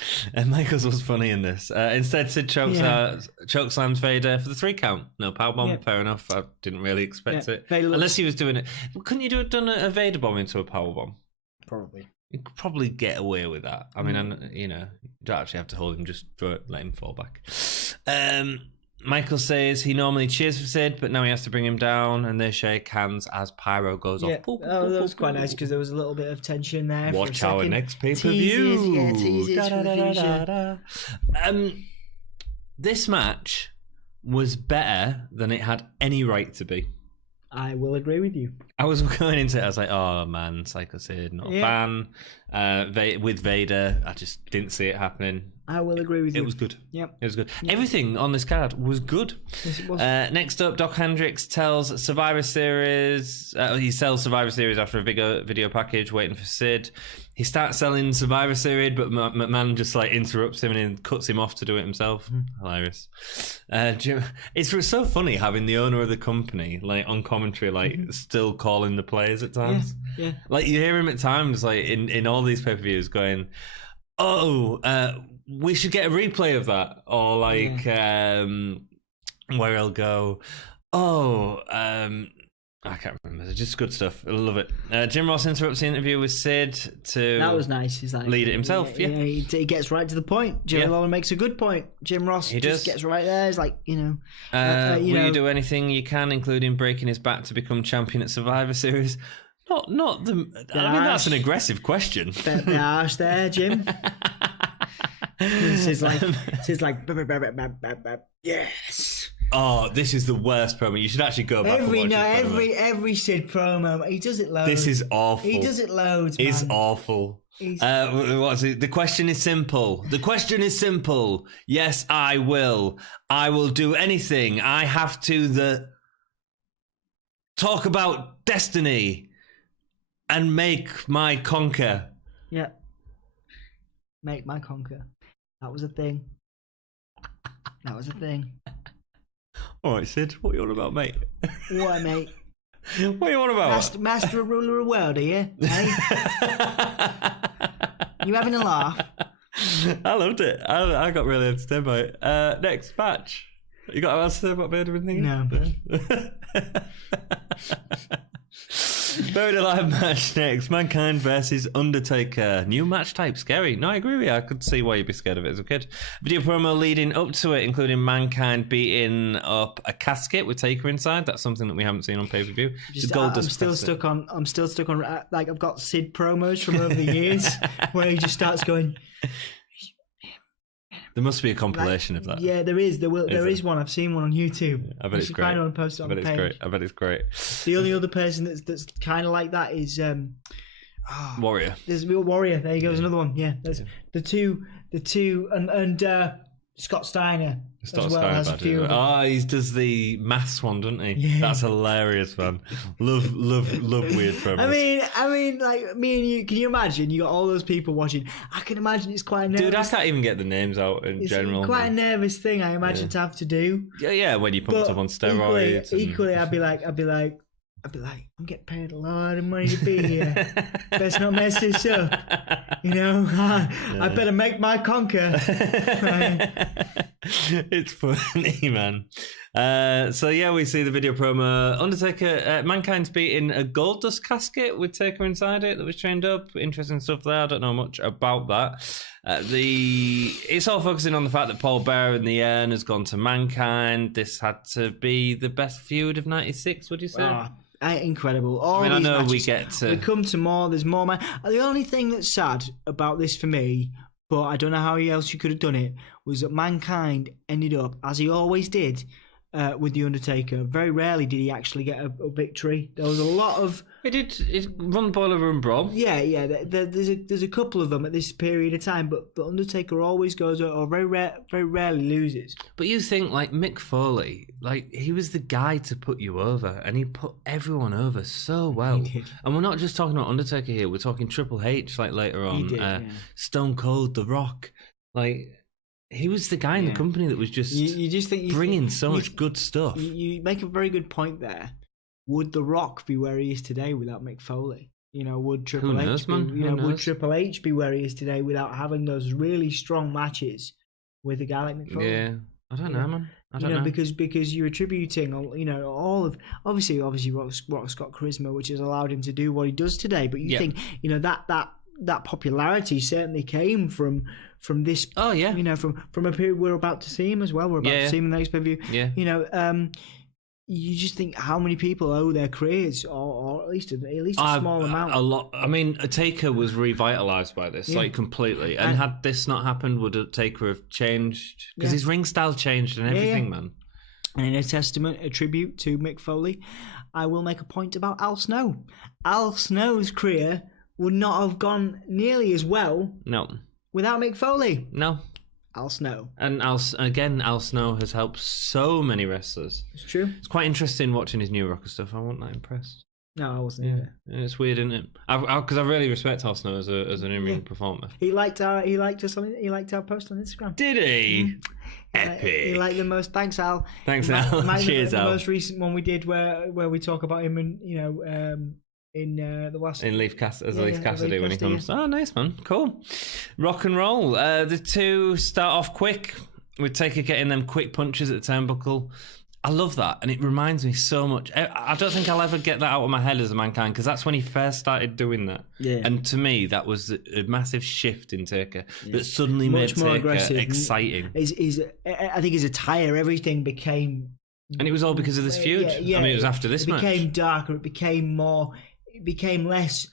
Michaels was funny in this. Instead, Sid choke slams Vader for the 3 count. No powerbomb, fair enough. I didn't really expect it. Unless he was doing it. Couldn't you have done a Vader bomb into a powerbomb? Probably. You could probably get away with that. I mean, you don't actually have to hold him, just let him fall back. Michael says he normally cheers for Sid, but now he has to bring him down, and they shake hands as Pyro goes off. Boop, that was quite nice because there was a little bit of tension there. Watch for a our second. next pay-per-view. Teasers for the future. This match was better than it had any right to be. I will agree with you. I was going into it, I was like, oh man, Sycho Sid, not a fan. With Vader, I just didn't see it happening. I will agree with you. It was good. Yep. It was good. Yep. Everything on this card was good. Yes, it was. Next up, Doc Hendricks tells Survivor Series. He sells Survivor Series after a video package, waiting for Sid. He starts selling Survivor Series, but McMahon just like interrupts him and cuts him off to do it himself. Hilarious. Jim, it's so funny having the owner of the company like on commentary, like still calling the players at times. Yeah. Like you hear him at times, like in all these pay-per-views, going, we should get a replay of that, or like where he'll go, I can't remember. It's just good stuff. I love it. Jim Ross interrupts the interview with Sid to that was nice. He's like, lead it himself. Yeah. He gets right to the point. Jerry Lawler makes a good point. Jim Ross just gets right there. He's like, will you do anything you can, including breaking his back to become champion at Survivor Series? Not the. I mean, that's an aggressive question. The arse there, Jim. It's like, yes. Oh, this is the worst promo. You should actually go back and watch every Sid promo. He does it loads. This is awful. He does it loads, man. It's awful. What's it? The question is simple. Yes, I will. I will do anything. I have to talk about destiny and make my conquer. Yeah. Make my conquer. That was a thing. All right, Sid, what are you on about, mate? What, mate? What are you on about? Master and ruler of the world, are you? Hey? You having a laugh? I loved it. I got really entertained by it. Next match. You got else to say about Vader and things? No. Buried Alive match next. Mankind versus Undertaker. New match type. Scary. No, I agree with you. I could see why you'd be scared of it as a kid. Video promo leading up to it, including Mankind beating up a casket with Taker inside. That's something that we haven't seen on pay-per-view. I'm still stuck on. Like, I've got Sid promos from over the years where he just starts going. There must be a compilation of that. Yeah, there is. There is one. I've seen one on YouTube. I bet it's great. I bet it's great. The only other person that's kind of like that is Warrior. There's Warrior. There you go. There's another one. Yeah, there's the two, and Scott Steiner. He does the maths one, doesn't he? Yeah. That's hilarious, man. Love weird promos. I mean, like me and you. Can you imagine? You got all those people watching. I can imagine it's quite a nervous. Dude, I can't even get the names out in general. It's quite a nervous thing, I imagine, to have to do. Yeah. When you pumped up on steroids. Equally, I'd be like, I'm getting paid a lot of money to be here. Best not mess this up. You know, I better make my conquer. It's funny, man. So yeah, we see the video promo. Undertaker, Mankind's beating a Goldust casket with Taker inside it that was chained up. Interesting stuff there. I don't know much about that. It's all focusing on the fact that Paul Bearer in the urn has gone to Mankind. This had to be the best feud of '96. Would you say? Incredible. I know matches, we come to more. There's more. The only thing that's sad about this for me, but I don't know how else you could have done it, was that Mankind ended up, as he always did, with The Undertaker. Very rarely did he actually get a victory. There was a lot of... He did run boiler room brawl. Yeah. There's a couple of them at this period of time, but the Undertaker always goes, or very rarely loses. But you think, like, Mick Foley, like, he was the guy to put you over, and he put everyone over so well. He did. And we're not just talking about Undertaker here, we're talking Triple H, like, later on. He did, Stone Cold, The Rock. Like... He was the guy in the company that was just, bringing so much good stuff. You make a very good point there. Would The Rock be where he is today without Mick Foley? You know, would Triple H? Would Triple H be where he is today without having those really strong matches with a guy like Mick Foley? Yeah, I don't know, man. I don't know. Because you're attributing, all of obviously Rock's got charisma, which has allowed him to do what he does today. But you think, that that popularity certainly came from this. Oh yeah, you know, from a period we're about to see him as well. We're about to see him in the next pay-per-view. Yeah, you know, you just think how many people owe their careers, or at least a small amount. A lot. I mean, Taker was revitalized by this, like completely. And had this not happened, would Taker have changed? Because his ring style changed and everything, man. And in a testament, a tribute to Mick Foley, I will make a point about Al Snow. Al Snow's career would not have gone nearly as well. No. Without Mick Foley. No. Al Snow. And Al Snow has helped so many wrestlers. It's true. It's quite interesting watching his New Rocker stuff. I wasn't that impressed. No, I wasn't either. It's weird, isn't it? Because I really respect Al Snow as an in-ring performer. He liked our post on Instagram. Did he? Epic. He liked the most. Thanks, Al. Thanks, Al. Cheers, Al. The most recent one we did where we talk about him and in the last Leaf Cassidy when he comes. Oh, nice, man. Cool. Rock and roll. The two start off quick. We take getting them quick punches at the turnbuckle. I love that, and it reminds me so much. I don't think I'll ever get that out of my head as a Mankind, because that's when he first started doing that. Yeah. And to me, that was a massive shift in Taker that suddenly made Taker exciting. I think his attire, everything became... And it was all because of this feud. Yeah, I mean, it was after this match. It became darker. It became less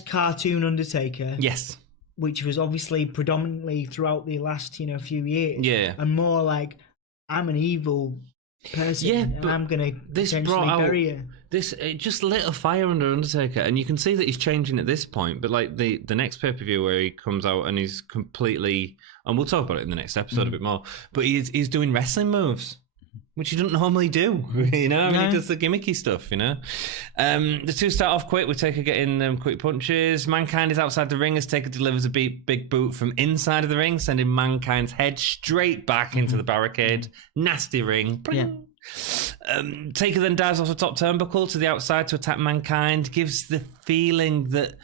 cartoon Undertaker. Yes. Which was obviously predominantly throughout the last few years. Yeah. And more like, I'm an evil person, and I'm gonna potentially bury you. It just lit a fire under Undertaker, and you can see that he's changing at this point. But like the next pay-per-view where he comes out and he's completely, and we'll talk about it in the next episode a bit more. But he's doing wrestling moves, which he doesn't normally do, you know? I mean, he does the gimmicky stuff, you know? The two start off quick with Taker getting quick punches. Mankind is outside the ring as Taker delivers a big boot from inside of the ring, sending Mankind's head straight back into the barricade. Nasty ring. Yeah. Taker then dives off the top turnbuckle to the outside to attack Mankind. Gives the feeling that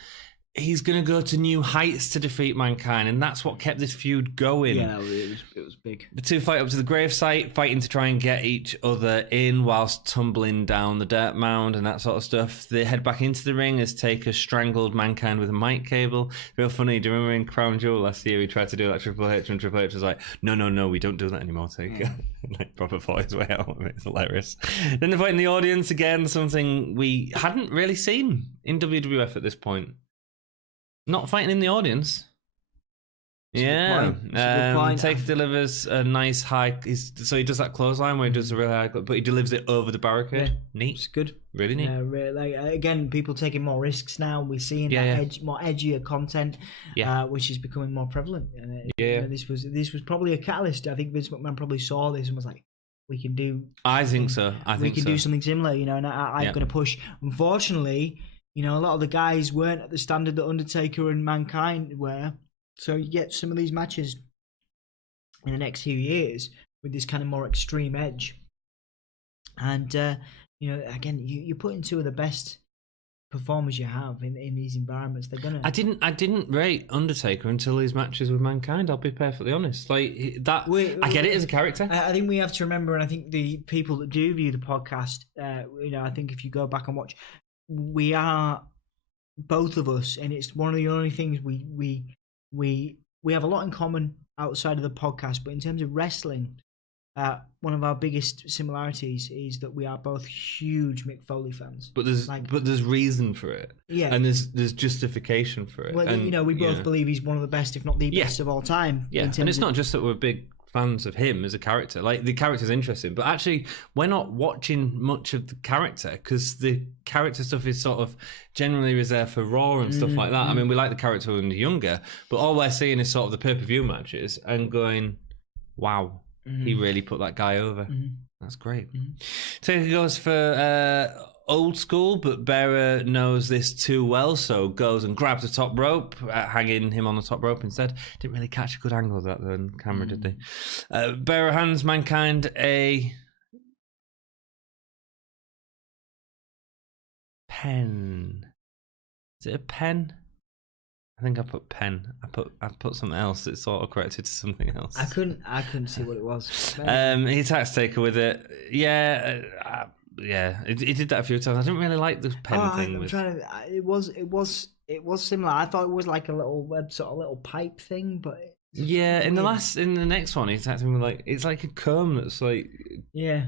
he's going to go to new heights to defeat Mankind, and that's what kept this feud going. Yeah, it was big. The two fight up to the gravesite, fighting to try and get each other in whilst tumbling down the dirt mound and that sort of stuff. They head back into the ring as Taker strangled Mankind with a mic cable. Real funny. Do you remember in Crown Jewel last year he tried to do that Triple H, and Triple H was like, no, we don't do that anymore, Taker. Like, proper fought his way out of it. It's hilarious. Then they fight in the audience again, something we hadn't really seen in WWF at this point. Not fighting in the audience. Taker delivers a nice high. So he does that clothesline where he does a really high, but he delivers it over the barricade. Yeah. Neat. It's good. Really neat. Again, people taking more risks now. We're seeing more edgier content, which is becoming more prevalent. This was probably a catalyst. I think Vince McMahon probably saw this and was like, we can do. I think so. We can do something similar, and I'm going to push. Unfortunately, a lot of the guys weren't at the standard that Undertaker and Mankind were. So you get some of these matches in the next few years with this kind of more extreme edge. And, again, you're putting two of the best performers you have in these environments. They're gonna. I didn't rate Undertaker until his matches with Mankind. I'll be perfectly honest. Like that, I get it as a character. I think we have to remember, and I think the people that do view the podcast, I think if you go back and watch, we are both of us, and it's one of the only things we have a lot in common outside of the podcast. But in terms of wrestling, one of our biggest similarities is that we are both huge Mick Foley fans. But there's reason for it, and there's justification for it. Well, we both believe he's one of the best, if not the best of all time. Yeah, and it's not just that we're big fans of him as a character. Like, the character's interesting, but actually we're not watching much of the character because the character stuff is sort of generally reserved for Raw and stuff like that. I mean, we like the character when he's younger, but all we're seeing is sort of the pay-per-view matches and going, wow, he really put that guy over. That's great. Taker goes for old school, but Bearer knows this too well, so goes and grabs the top rope, hanging him on the top rope instead. Didn't really catch a good angle of that though on camera, did they? Bearer hands Mankind a pen. Is it a pen? I think I put pen. I put something else that sort of corrected to something else. I couldn't see what it was. He attacks Taker with it. yeah, he did that a few times. I didn't really like the pen thing. It was similar. I thought it was like a little sort of little pipe thing, but yeah. In the next one, he's acting like it's like a comb that's like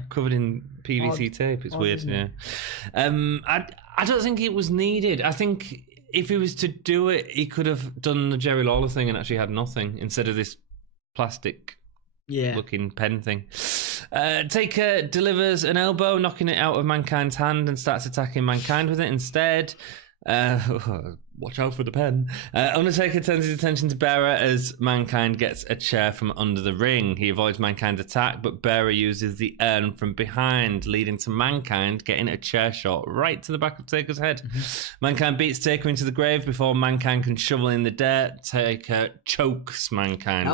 covered in PVC tape. It's weird. Yeah. I don't think it was needed. I think if he was to do it, he could have done the Jerry Lawler thing and actually had nothing instead of this plastic looking pen thing. Taker delivers an elbow, knocking it out of Mankind's hand, and starts attacking Mankind with it instead. Watch out for the pen. Undertaker turns his attention to Bearer as Mankind gets a chair from under the ring. He avoids Mankind's attack, but Bearer uses the urn from behind, leading to Mankind getting a chair shot right to the back of Taker's head. Mankind beats Taker into the grave before Mankind can shovel in the dirt. Taker chokes Mankind.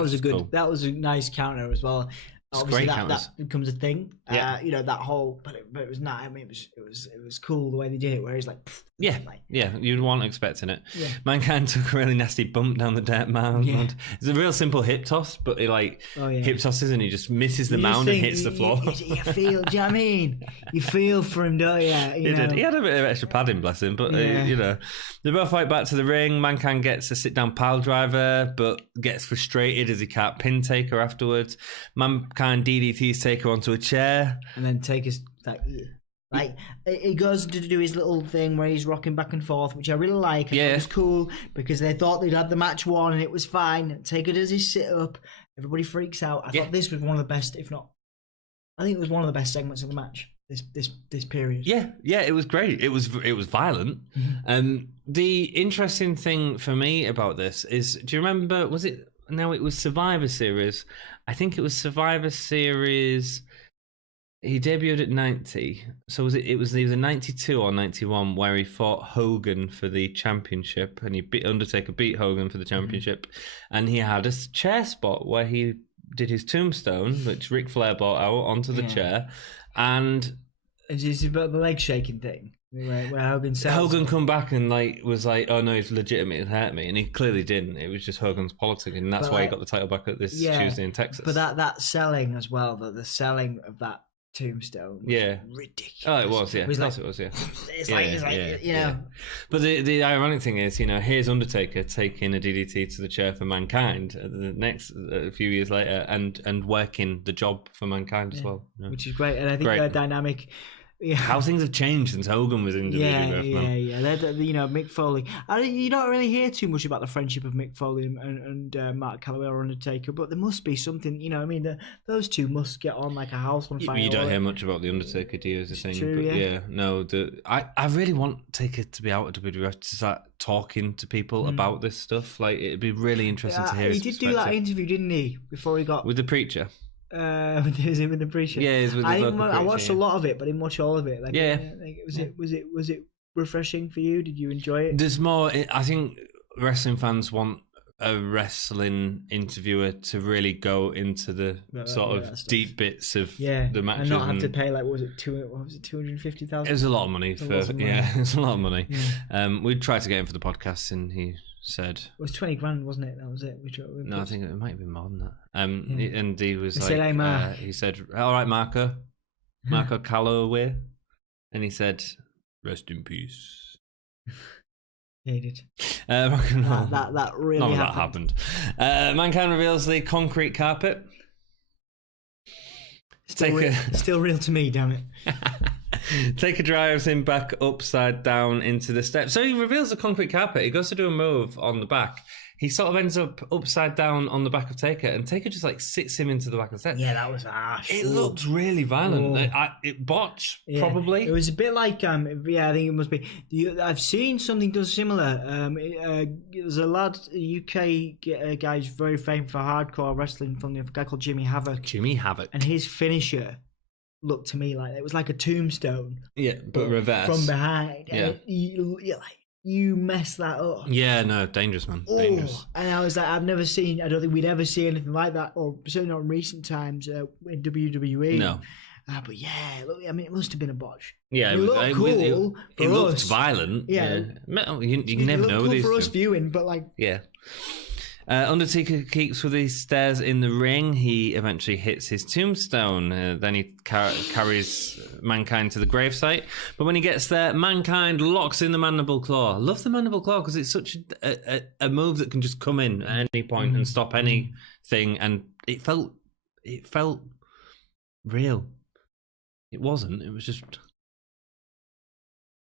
That was a nice counter as well. Obviously, that becomes a thing. Yeah. That whole, but it was not. I mean, it was cool the way they did it, where he's like, you'd want expecting it. Yeah. Mankind took a really nasty bump down the dirt mound. Yeah. It's a real simple hip toss, but he hip tosses and he just misses the mound and hits the floor. You feel, do you know what I mean? You feel for him, don't you? He did. He had a bit of extra padding, bless him, but they both fight back to the ring. Mankind gets a sit-down pile driver, but gets frustrated as he can't pin Taker afterwards. Mankind DDTs Taker onto a chair, and then Taker's like he goes to do his little thing where he's rocking back and forth, which I really like. I thought it was cool because they thought they'd had the match won and it was fine. Taker does his sit up, everybody freaks out. I thought this was one of the best, if not, I think it was one of the best segments of the match. This period. Yeah, it was great. It was violent. The interesting thing for me about this is, do you remember? It was Survivor Series. I think it was Survivor Series. He debuted at 90. So was it was either 92 or 91 where he fought Hogan for the championship, and Undertaker beat Hogan for the championship, and he had a chair spot where he did his tombstone, which Ric Flair brought out onto the chair, and it's about the leg shaking thing. Where Hogan come back and was like, oh no, he's legitimate, hurt me, and he clearly didn't. It was just Hogan's politic, and that's why he got the title back at this Tuesday in Texas. But that selling as well, the selling of that tombstone was ridiculous. Oh, it was, yeah. It was, yeah. It's But the ironic thing is, here's Undertaker taking a DDT to the chair for Mankind a few years later, and working the job for Mankind as well. Yeah. Which is great, and I think their dynamic. Yeah. How things have changed since Hogan was in WWE. Mick Foley. You don't really hear too much about the friendship of Mick Foley and Mark Calloway or Undertaker, but there must be something. Those two must get on like a house on fire. You don't hear much about the Undertaker, do you? As a thing, true, but I really want Taker to be out at WWE to start talking to people about this stuff. Like, it'd be really interesting to hear. He did do that interview, didn't he? Before he got with the preacher. Was it with the preacher? Yeah, it was with the preacher. I watched a lot of it, but I didn't watch all of it. Was it refreshing for you? Did you enjoy it? There's more. I think wrestling fans want a wrestling interviewer to really go into the sort of deep bits of the matches, and not have to pay was it $250,000? It was a lot of money for it was a lot of money. Yeah. We tried to get him for the podcast, and he said it was 20 grand, wasn't it? That was it. No, I think it might have been more than that. And he was he said, "All right, Marco Calloway," and he said, "Rest in peace." Yeah, he did. That really happened. Mankind reveals the concrete carpet. Still real to me, damn it. Taker drives him back upside down into the steps. So he reveals the concrete carpet. He goes to do a move on the back. He sort of ends up upside down on the back of Taker, and Taker just sits him into the back of the steps. Yeah, that was harsh. It looked really violent. It botched, probably. It was a bit like, I think it must be. I've seen something done similar. There's a lad, a UK guy who's very famous for hardcore wrestling, from a guy called Jimmy Havoc. And his finisher looked to me like it was like a tombstone. Yeah, but reverse. From behind. Yeah. You messed that up. Yeah, no, dangerous, man. Dangerous. And I was like, I don't think we'd ever see anything like that, or certainly not in recent times in WWE. No. But yeah, look, I mean, it must have been a botch. Yeah, it looked cool. It looked violent. Yeah. You never know cool these for us two. viewing, but Yeah. Undertaker keeps with his stares in the ring. He eventually hits his tombstone. Then he carries Mankind to the gravesite. But when he gets there, Mankind locks in the mandible claw. I love the mandible claw because it's such a move that can just come in at any point and stop anything. And it felt real. It wasn't. It was just...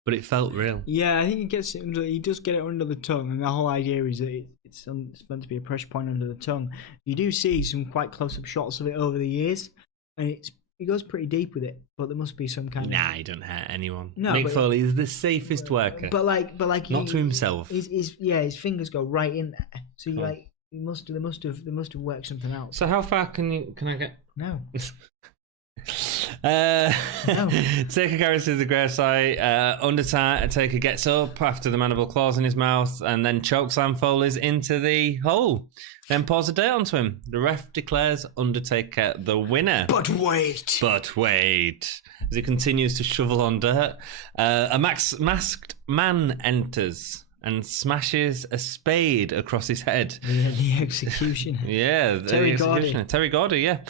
But it felt real. Yeah, I think he does get it under the tongue, and the whole idea is that it's meant to be a pressure point under the tongue. You do see some quite close-up shots of it over the years, and he goes pretty deep with it. But there must be some kind of... Nah, he doesn't hurt anyone. No, Mick Foley is the safest worker. But like not to himself. His fingers go right in there. So they must have worked something out. So how far can I get? No. Taker carries to the gravesite. Undertaker gets up after the mandible claws in his mouth and then chokeslam Foley's into the hole. Then pours a dirt onto him. The ref declares Undertaker the winner. But wait. As he continues to shovel on dirt, a masked man enters and smashes a spade across his head. The executioner. Yeah, Terry Gordy. Terry Gordy, yeah.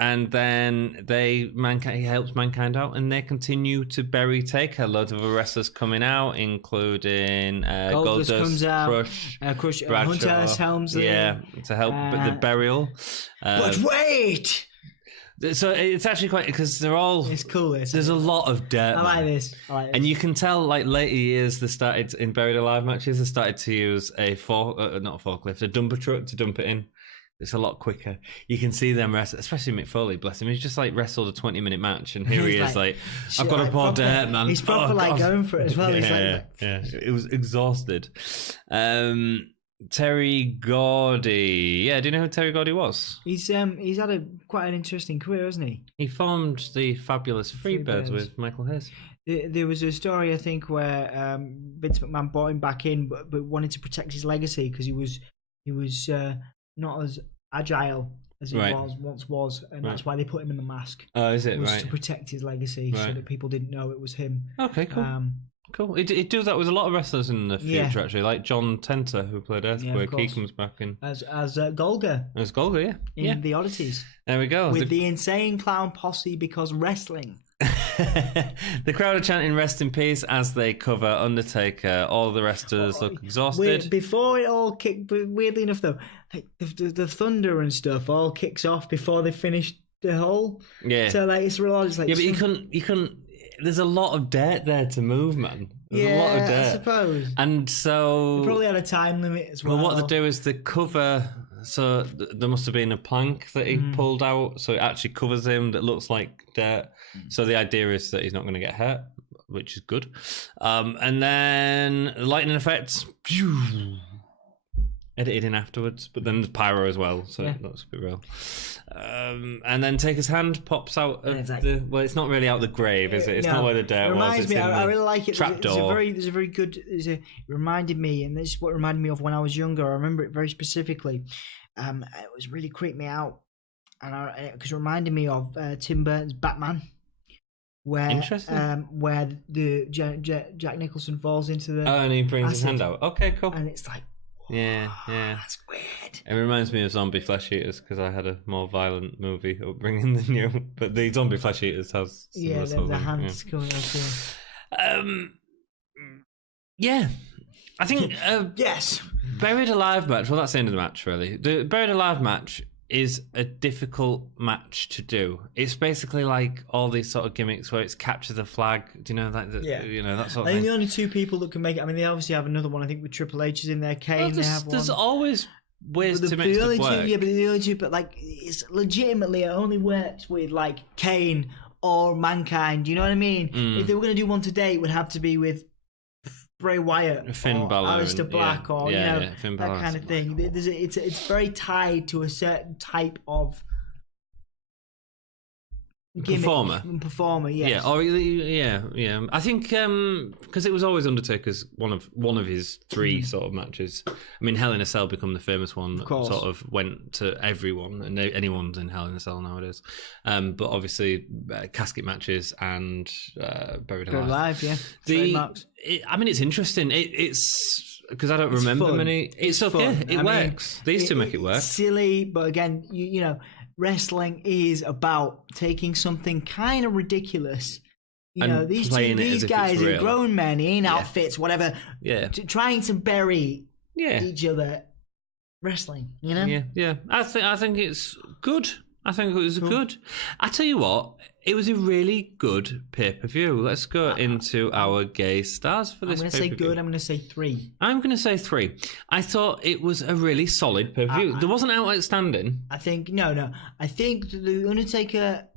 And then he helps Mankind out, and they continue to bury Taker. Loads of wrestlers coming out, including Goldust comes out, Crush, Hunter Helmsley. Yeah, to help with the burial. But wait! So it's actually quite, because they're all... It's cool, there's a lot of dirt. I like this. And you can tell, like, later years, they started, in Buried Alive matches, they started to use a forklift, a dumper truck to dump it in. It's a lot quicker. You can see them wrestle, especially Mick Foley, bless him. He's just, like, wrestled a 20-minute match, and here he is, like, I've got to pour dirt, man. He's proper, going for it as well. Yeah. It was exhausted. Terry Gordy. Yeah, do you know who Terry Gordy was? He's had quite an interesting career, hasn't he? He formed the fabulous Freebirds with Michael Hayes. There was a story, I think, where Vince McMahon brought him back in, but wanted to protect his legacy because he was not as agile as he once was, and that's why they put him in the mask. Oh, is it? To protect his legacy, so that people didn't know it was him. Okay, cool. Cool. It does that with a lot of wrestlers in the future, actually, like John Tenter, who played Earthquake. He comes back in as Golga. As Golga, in the Oddities. There we go. With the insane clown posse because wrestling. The crowd are chanting "Rest in peace" as they cover Undertaker. All the wrestlers look exhausted. Before it all kicked, weirdly enough, though, the thunder and stuff all kicks off before they finish the hole. Yeah. So it's real. It's like but you couldn't. There's a lot of dirt there to move, man. There's a lot of dirt. I suppose. And so... They probably had a time limit as well. Well, what they do is they cover... So there must have been a plank that he pulled out, so it actually covers him that looks like dirt. So the idea is that he's not going to get hurt, which is good. And then lightning effects... edited in afterwards, but then there's pyro as well, so it looks a bit real. And then Taker's hand pops out of well, it's not really out the grave, is it? It's not where the dirt was. It's I really like it. Trapdoor. It reminded me, and this is what reminded me of when I was younger. I remember it very specifically. It was really creeped me out, and because it reminded me of Tim Burton's Batman. Where the Jack Nicholson falls into the and he brings his hand out. Okay, cool. And it's like, yeah, that's weird. It reminds me of Zombie Flesh Eaters because I had a more violent movie upbringing than you. But the Zombie Flesh Eaters has the hands coming up. Yeah, I think yes. Buried Alive match. Well, that's the end of the match, really. The Buried Alive match is a difficult match to do. It's basically like all these sort of gimmicks where it's capture the flag. Do you know that? You know that sort of thing. I think the only two people that can make it. I mean, they obviously have another one. I think with Triple H is in there. Kane, they have one. There's always ways to make stuff work. But the only two. But like, it's legitimately it only works with like Kane or Mankind. You know what I mean? If they were going to do one today, it would have to be with Bray Wyatt, Finn Balor, Aleister Black, or that kind of thing. Cool. It's very tied to a certain type of performer. Yes. Yeah. I think because it was always Undertaker's one of his three sort of matches. I mean, Hell in a Cell become the famous one that sort of went to everyone, and anyone's in Hell in a Cell nowadays. But obviously, casket matches and Buried Alive. Yeah. I mean, it's interesting. It's because I don't remember fun. many. It's okay. fun. It works. These two make it work. It's silly, but again, you know, wrestling is about taking something kind of ridiculous. You know, these guys are grown men in outfits, whatever. Yeah. Trying to bury each other. Wrestling, you know. Yeah. I think it's good. I think it was good. I tell you what, it was a really good pay-per-view. Let's go into our gay stars for this pay-per-view. I'm going to say good. I'm going to say 3. I'm going to say 3. I thought it was a really solid pay-per-view. There wasn't outstanding. I think, no. I think the Undertaker,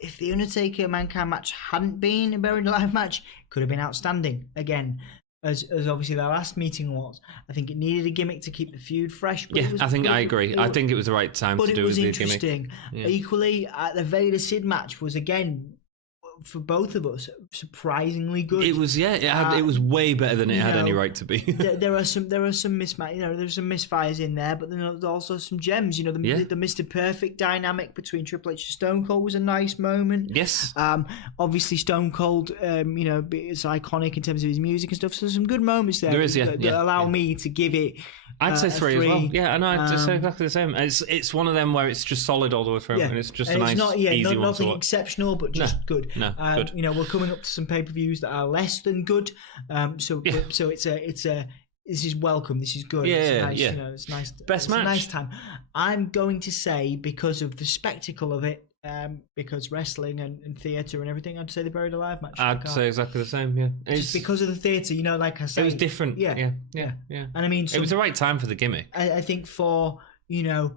if the Undertaker Mankind match hadn't been a Buried Alive match, it could have been outstanding. Again, as obviously their last meeting was. I think it needed a gimmick to keep the feud fresh. But I agree. I think it was the right time to do the gimmick. But it was interesting. Equally, the Vader Sid match was, again, for both of us, surprisingly good. It was, it was way better than it had any right to be. there are some there's some misfires in there, but there's also some gems. You know, the Mr. Perfect dynamic between Triple H and Stone Cold was a nice moment. Yes. Obviously Stone Cold, it's iconic in terms of his music and stuff. So there's some good moments there. There is, that allow me to give it. I'd say 3 as well. Yeah, I know. I'd say exactly the same. It's one of them where it's just solid all the way through, and it's just easy one to watch. Nothing exceptional, but just good. No, good. You know, we're coming up to some pay-per-views that are less than good. So it's this is welcome. This is good. It's nice, You know, it's nice. Best match. A nice time. I'm going to say, because of the spectacle of it, because wrestling and theatre and everything, I'd say the Buried Alive match. I'd say exactly the same. Yeah, just because of the theatre, you know, like I said, it was different. Yeah. And I mean, it was the right time for the gimmick. I think for, you know,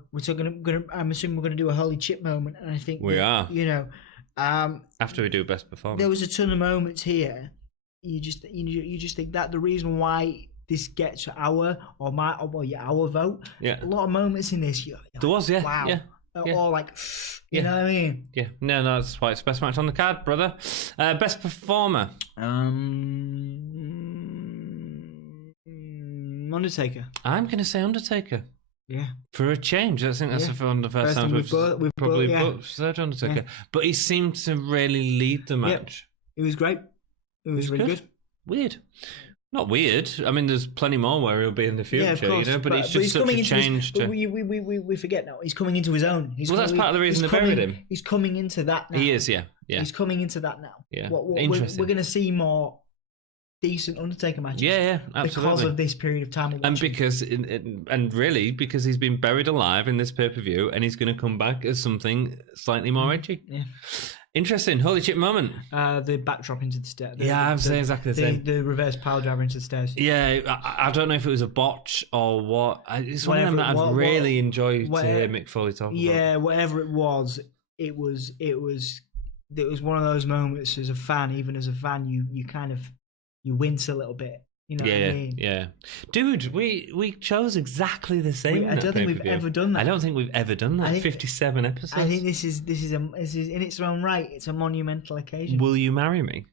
I'm assuming we're going to do a Holy Chip moment, and I think we are. You know, after we do best performance, there was a ton of moments here. You just think that the reason why this gets our vote. Yeah, a lot of moments in this. There was, wow. Yeah. Or like, you know what I mean? Yeah. No, that's why it's best match on the card, brother. Best performer. Undertaker. I'm going to say Undertaker. Yeah. For a change. I think that's one of the first times we've probably said Undertaker. Yeah. But he seemed to really lead the match. It was great. It was really good. Weird. Not weird. I mean, there's plenty more where he'll be in the future, of course, you know. But it's just such a change. We forget now. He's coming into his own. That's part of the reason they buried him. He's coming into that now. He is, yeah. He's coming into that now. Yeah. Interesting. We're going to see more decent Undertaker matches. Yeah, absolutely. Because of this period of time. And because he's been buried alive in this pay-per-view, and he's going to come back as something slightly more edgy. Yeah. Interesting. Holy shit moment. The backdrop into the stairs. I'm saying exactly the same. The reverse pile driver into the stairs. Yeah, I don't know if it was a botch or what. It's one of them that I'd really enjoy to hear Mick Foley talk about. Yeah, whatever it was one of those moments as a fan. Even as a fan, you wince a little bit. You know what I mean? Yeah. Dude, we chose exactly the same. I don't think we've ever done that. I don't think we've ever done that. 57 episodes. I think this is in its own right. It's a monumental occasion. Will you marry me?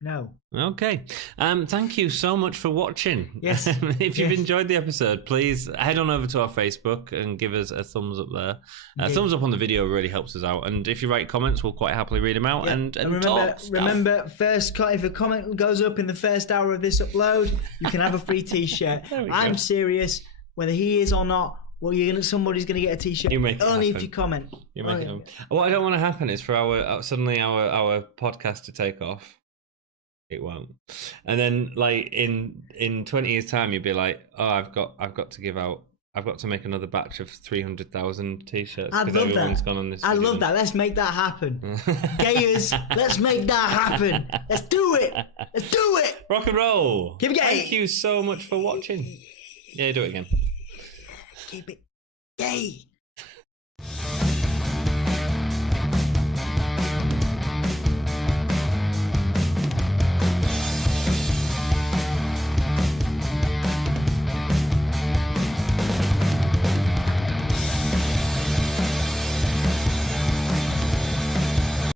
No. Okay. Thank you so much for watching. Yes. If you've enjoyed the episode, please head on over to our Facebook and give us a thumbs up there. Thumbs up on the video really helps us out. And if you write comments, we'll quite happily read them out and remember, if a comment goes up in the first hour of this upload, you can have a free t-shirt. I'm serious. Whether he is or not, somebody's gonna get a t-shirt. Only if you comment. What I don't want to happen is for our podcast to take off. It won't. And then, like in 20 years' time, you'd be like, "Oh, I've got to make another batch of 300,000 t-shirts because everyone's gone on this." I love that. Let's make that happen, gayers. Let's make that happen. Let's do it. Let's do it. Rock and roll. Keep it gay. Thank you so much for watching. Yeah, do it again. Keep it gay.